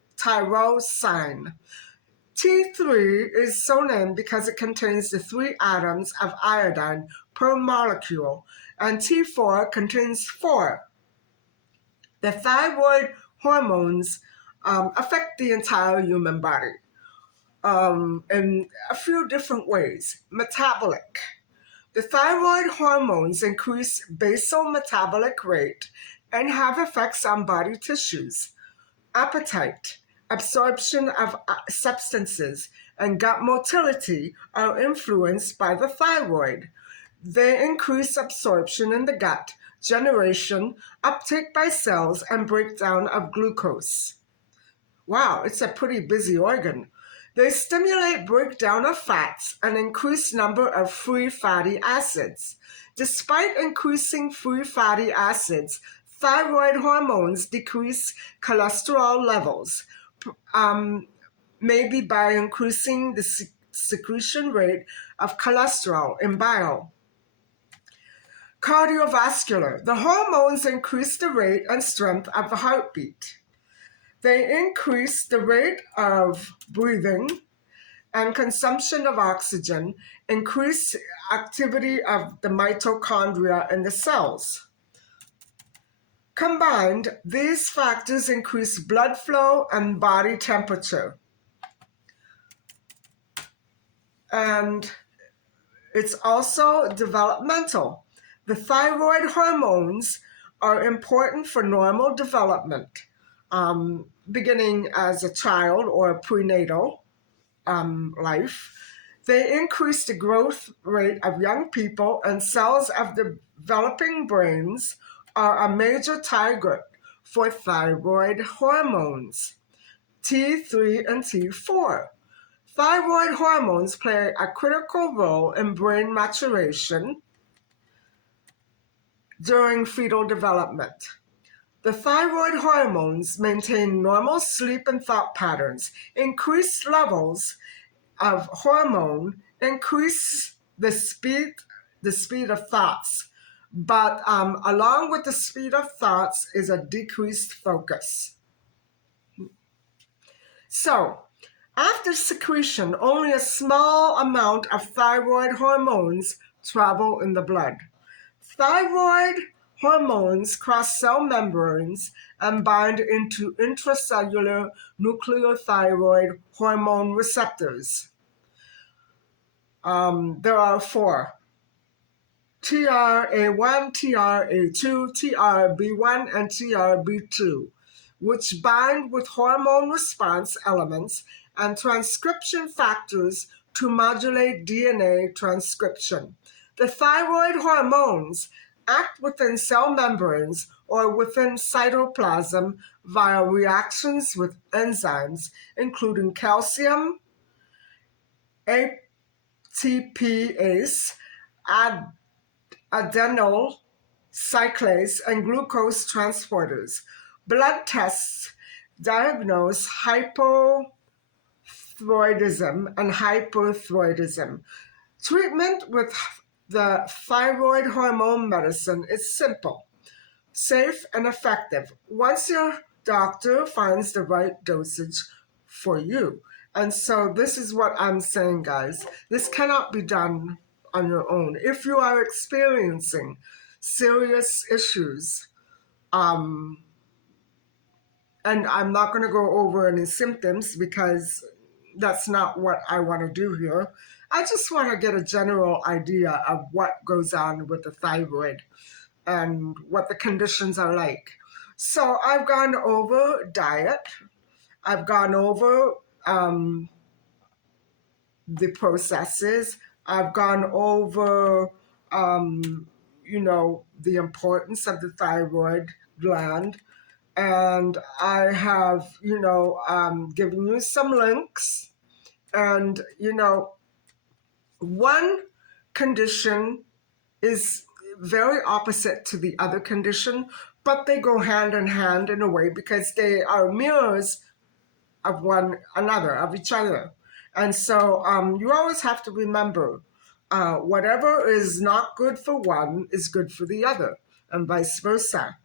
T3 is so named because it contains the 3 atoms of iodine per molecule, and T4 contains 4. The thyroid hormones affect the entire human body in a few different ways. Metabolic. The thyroid hormones increase basal metabolic rate and have effects on body tissues. Appetite, absorption of substances, and gut motility are influenced by the thyroid. They increase absorption in the gut, generation, uptake by cells, and breakdown of glucose. Wow, it's a pretty busy organ. They stimulate breakdown of fats and increase number of free fatty acids. Despite increasing free fatty acids, thyroid hormones decrease cholesterol levels, maybe by increasing the secretion rate of cholesterol in bile. Cardiovascular. The hormones increase the rate and strength of the heartbeat. They increase the rate of breathing and consumption of oxygen, increase activity of the mitochondria in the cells. Combined, these factors increase blood flow and body temperature. And it's also developmental. The thyroid hormones are important for normal development, beginning as a child or prenatal life. They increase the growth rate of young people, and cells of developing brains are a major target for thyroid hormones, T3 and T4. Thyroid hormones play a critical role in brain maturation during fetal development. The thyroid hormones maintain normal sleep and thought patterns. Increased levels of hormone increase the speed of thoughts, but along with the speed of thoughts is a decreased focus. So, after secretion, only a small amount of thyroid hormones travel in the blood. Thyroid hormones cross cell membranes and bind into intracellular nucleothyroid hormone receptors. There are 4: TRA1, TRA2, TRB1, and TRB2, which bind with hormone response elements and transcription factors to modulate DNA transcription. The thyroid hormones act within cell membranes or within cytoplasm via reactions with enzymes, including calcium, ATPase, adenyl cyclase, and glucose transporters. Blood tests diagnose hypothyroidism and hyperthyroidism. Treatment with the thyroid hormone medicine is simple, safe, and effective once your doctor finds the right dosage for you. And so this is what I'm saying, guys. This cannot be done on your own. If you are experiencing serious issues, and I'm not going to go over any symptoms because that's not what I want to do here. I just want to get a general idea of what goes on with the thyroid and what the conditions are like. So I've gone over diet. I've gone over the processes. I've gone over, the importance of the thyroid gland And I have, given you some links. And, one condition is very opposite to the other condition, but they go hand in hand in a way because they are mirrors of one another, of each other. And so you always have to remember whatever is not good for one is good for the other, and vice versa.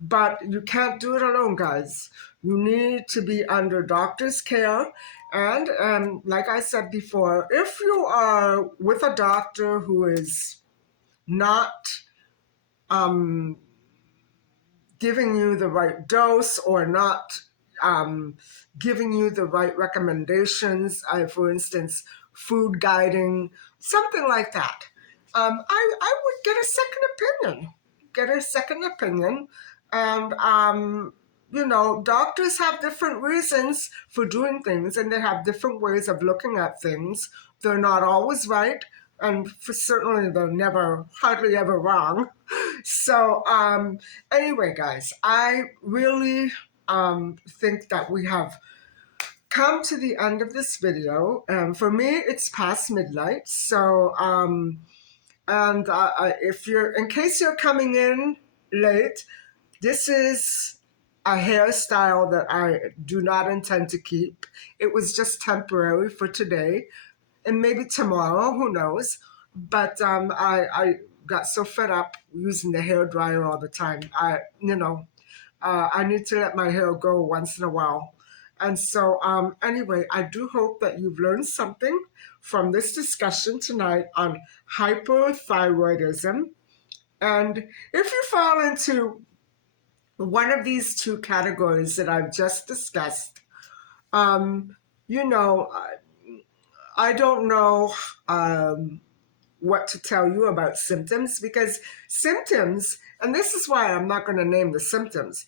But you can't do it alone, guys. You need to be under doctor's care. And like I said before, if you are with a doctor who is not um, giving you the right dose or not giving you the right recommendations, for instance, food guiding, something like that, I would get a second opinion. Get a second opinion. And, doctors have different reasons for doing things and they have different ways of looking at things. They're not always right. And certainly they're never, hardly ever wrong. So anyway, guys, I really think that we have come to the end of this video. For me, it's past midnight. So and if you're, in case you're coming in late, this is a hairstyle that I do not intend to keep. It was just temporary for today, and maybe tomorrow, who knows. But I got so fed up using the hair dryer all the time. I need to let my hair go once in a while. And so anyway, I do hope that you've learned something from this discussion tonight on hyperthyroidism. And if you fall into one of these two categories that I've just discussed, you know, I don't know what to tell you about symptoms, because symptoms, and this is why I'm not going to name the symptoms.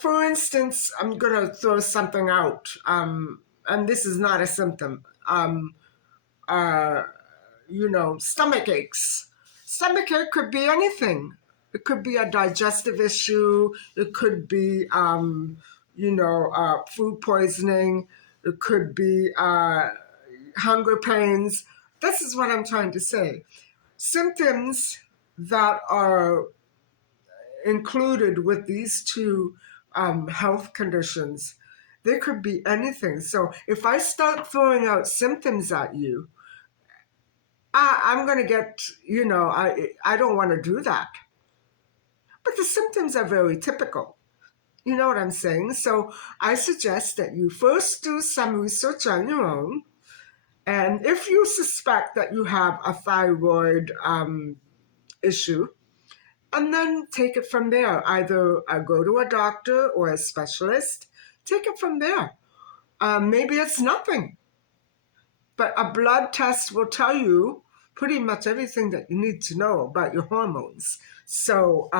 For instance, I'm going to throw something out, and this is not a symptom. Stomach aches. Stomach ache could be anything. It could be a digestive issue. It could be, food poisoning. It could be hunger pains. This is what I'm trying to say. Symptoms that are included with these two health conditions, they could be anything. So if I start throwing out symptoms at you, I'm going to get, I don't want to do that. But the symptoms are very typical. You know what I'm saying? So I suggest that you first do some research on your own. And if you suspect that you have a thyroid issue, and then take it from there. Either go to a doctor or a specialist. Take it from there. Maybe it's nothing, but a blood test will tell you pretty much everything that you need to know about your hormones. So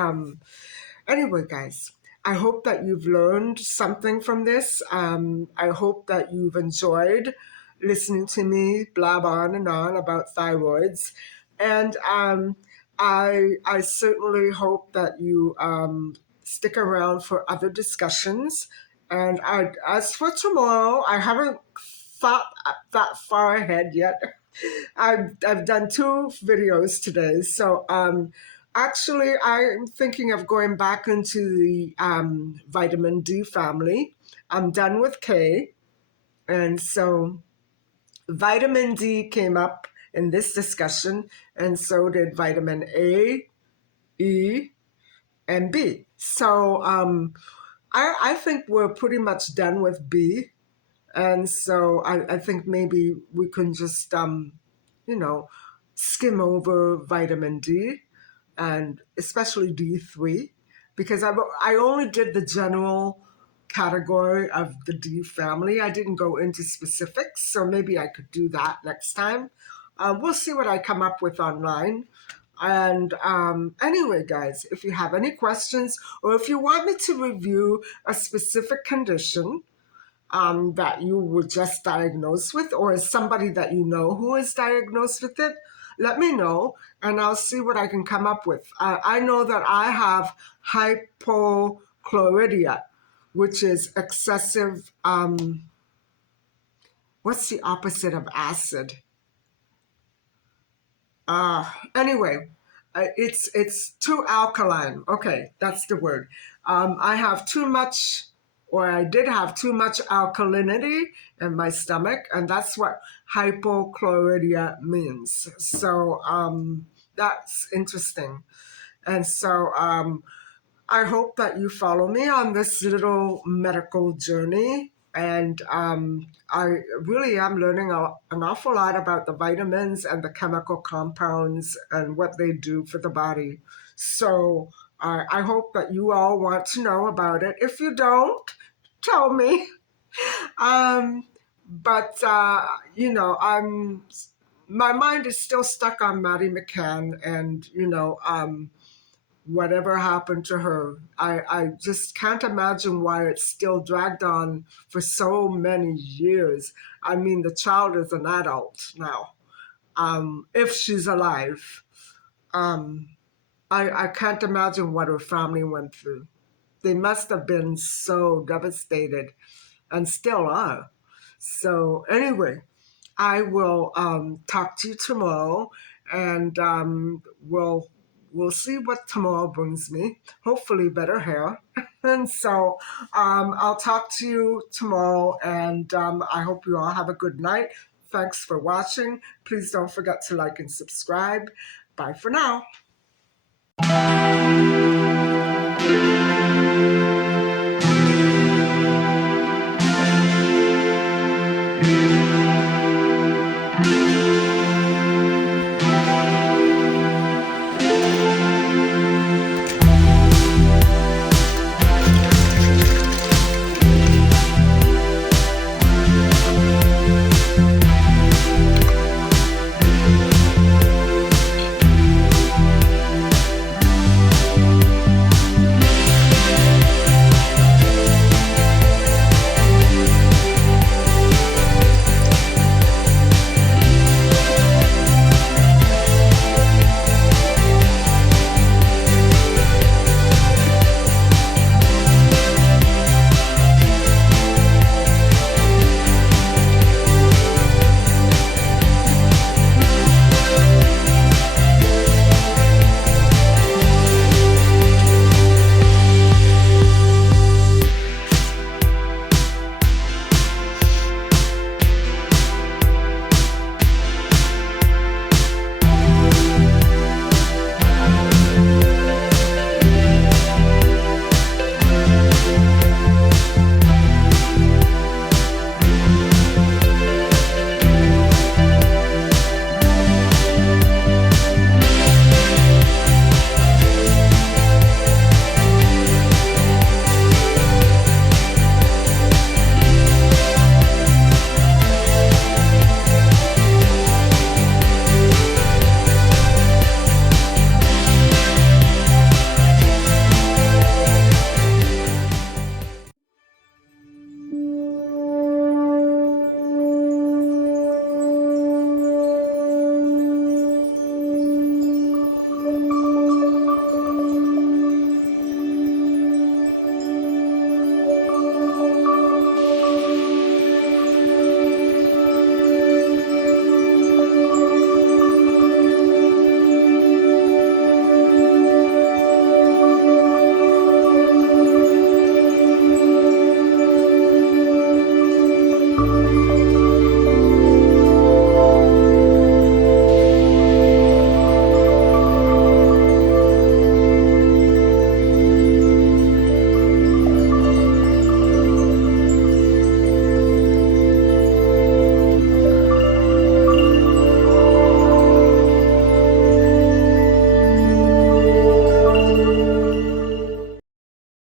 anyway, guys, I hope that you've learned something from this. I hope that you've enjoyed listening to me blab on and on about thyroids. And I certainly hope that you stick around for other discussions. And as for tomorrow, I haven't thought that far ahead yet. I've done 2 videos today. So actually, I'm thinking of going back into the vitamin D family. I'm done with K. And so vitamin D came up in this discussion, and so did vitamin A, E, and B. So I think we're pretty much done with B. And so I think maybe we can just, skim over vitamin D, and especially D3, because I only did the general category of the D family. I didn't go into specifics, so maybe I could do that next time. We'll see what I come up with online. And anyway, guys, if you have any questions or if you want me to review a specific condition that you were just diagnosed with, or somebody that you know who is diagnosed with it, let me know and I'll see what I can come up with. I know that I have hypochlorhydria, which is excessive, what's the opposite of acid? Anyway, it's too alkaline. Okay, that's the word. I have too much, or I did have too much alkalinity in my stomach, and that's what hypochlorhydria means. So that's interesting. And so I hope that you follow me on this little medical journey. And I really am learning an awful lot about the vitamins and the chemical compounds and what they do for the body. So I hope that you all want to know about it. If you don't, tell me. But my mind is still stuck on Maddie McCann, and whatever happened to her. I just can't imagine why it's still dragged on for so many years. I mean, the child is an adult now, if she's alive. I can't imagine what her family went through. They must have been so devastated and still are. So, anyway, I will talk to you tomorrow, and we'll see what tomorrow brings me. Hopefully, better hair. And so I'll talk to you tomorrow, and I hope you all have a good night. Thanks for watching. Please don't forget to like and subscribe. Bye for now.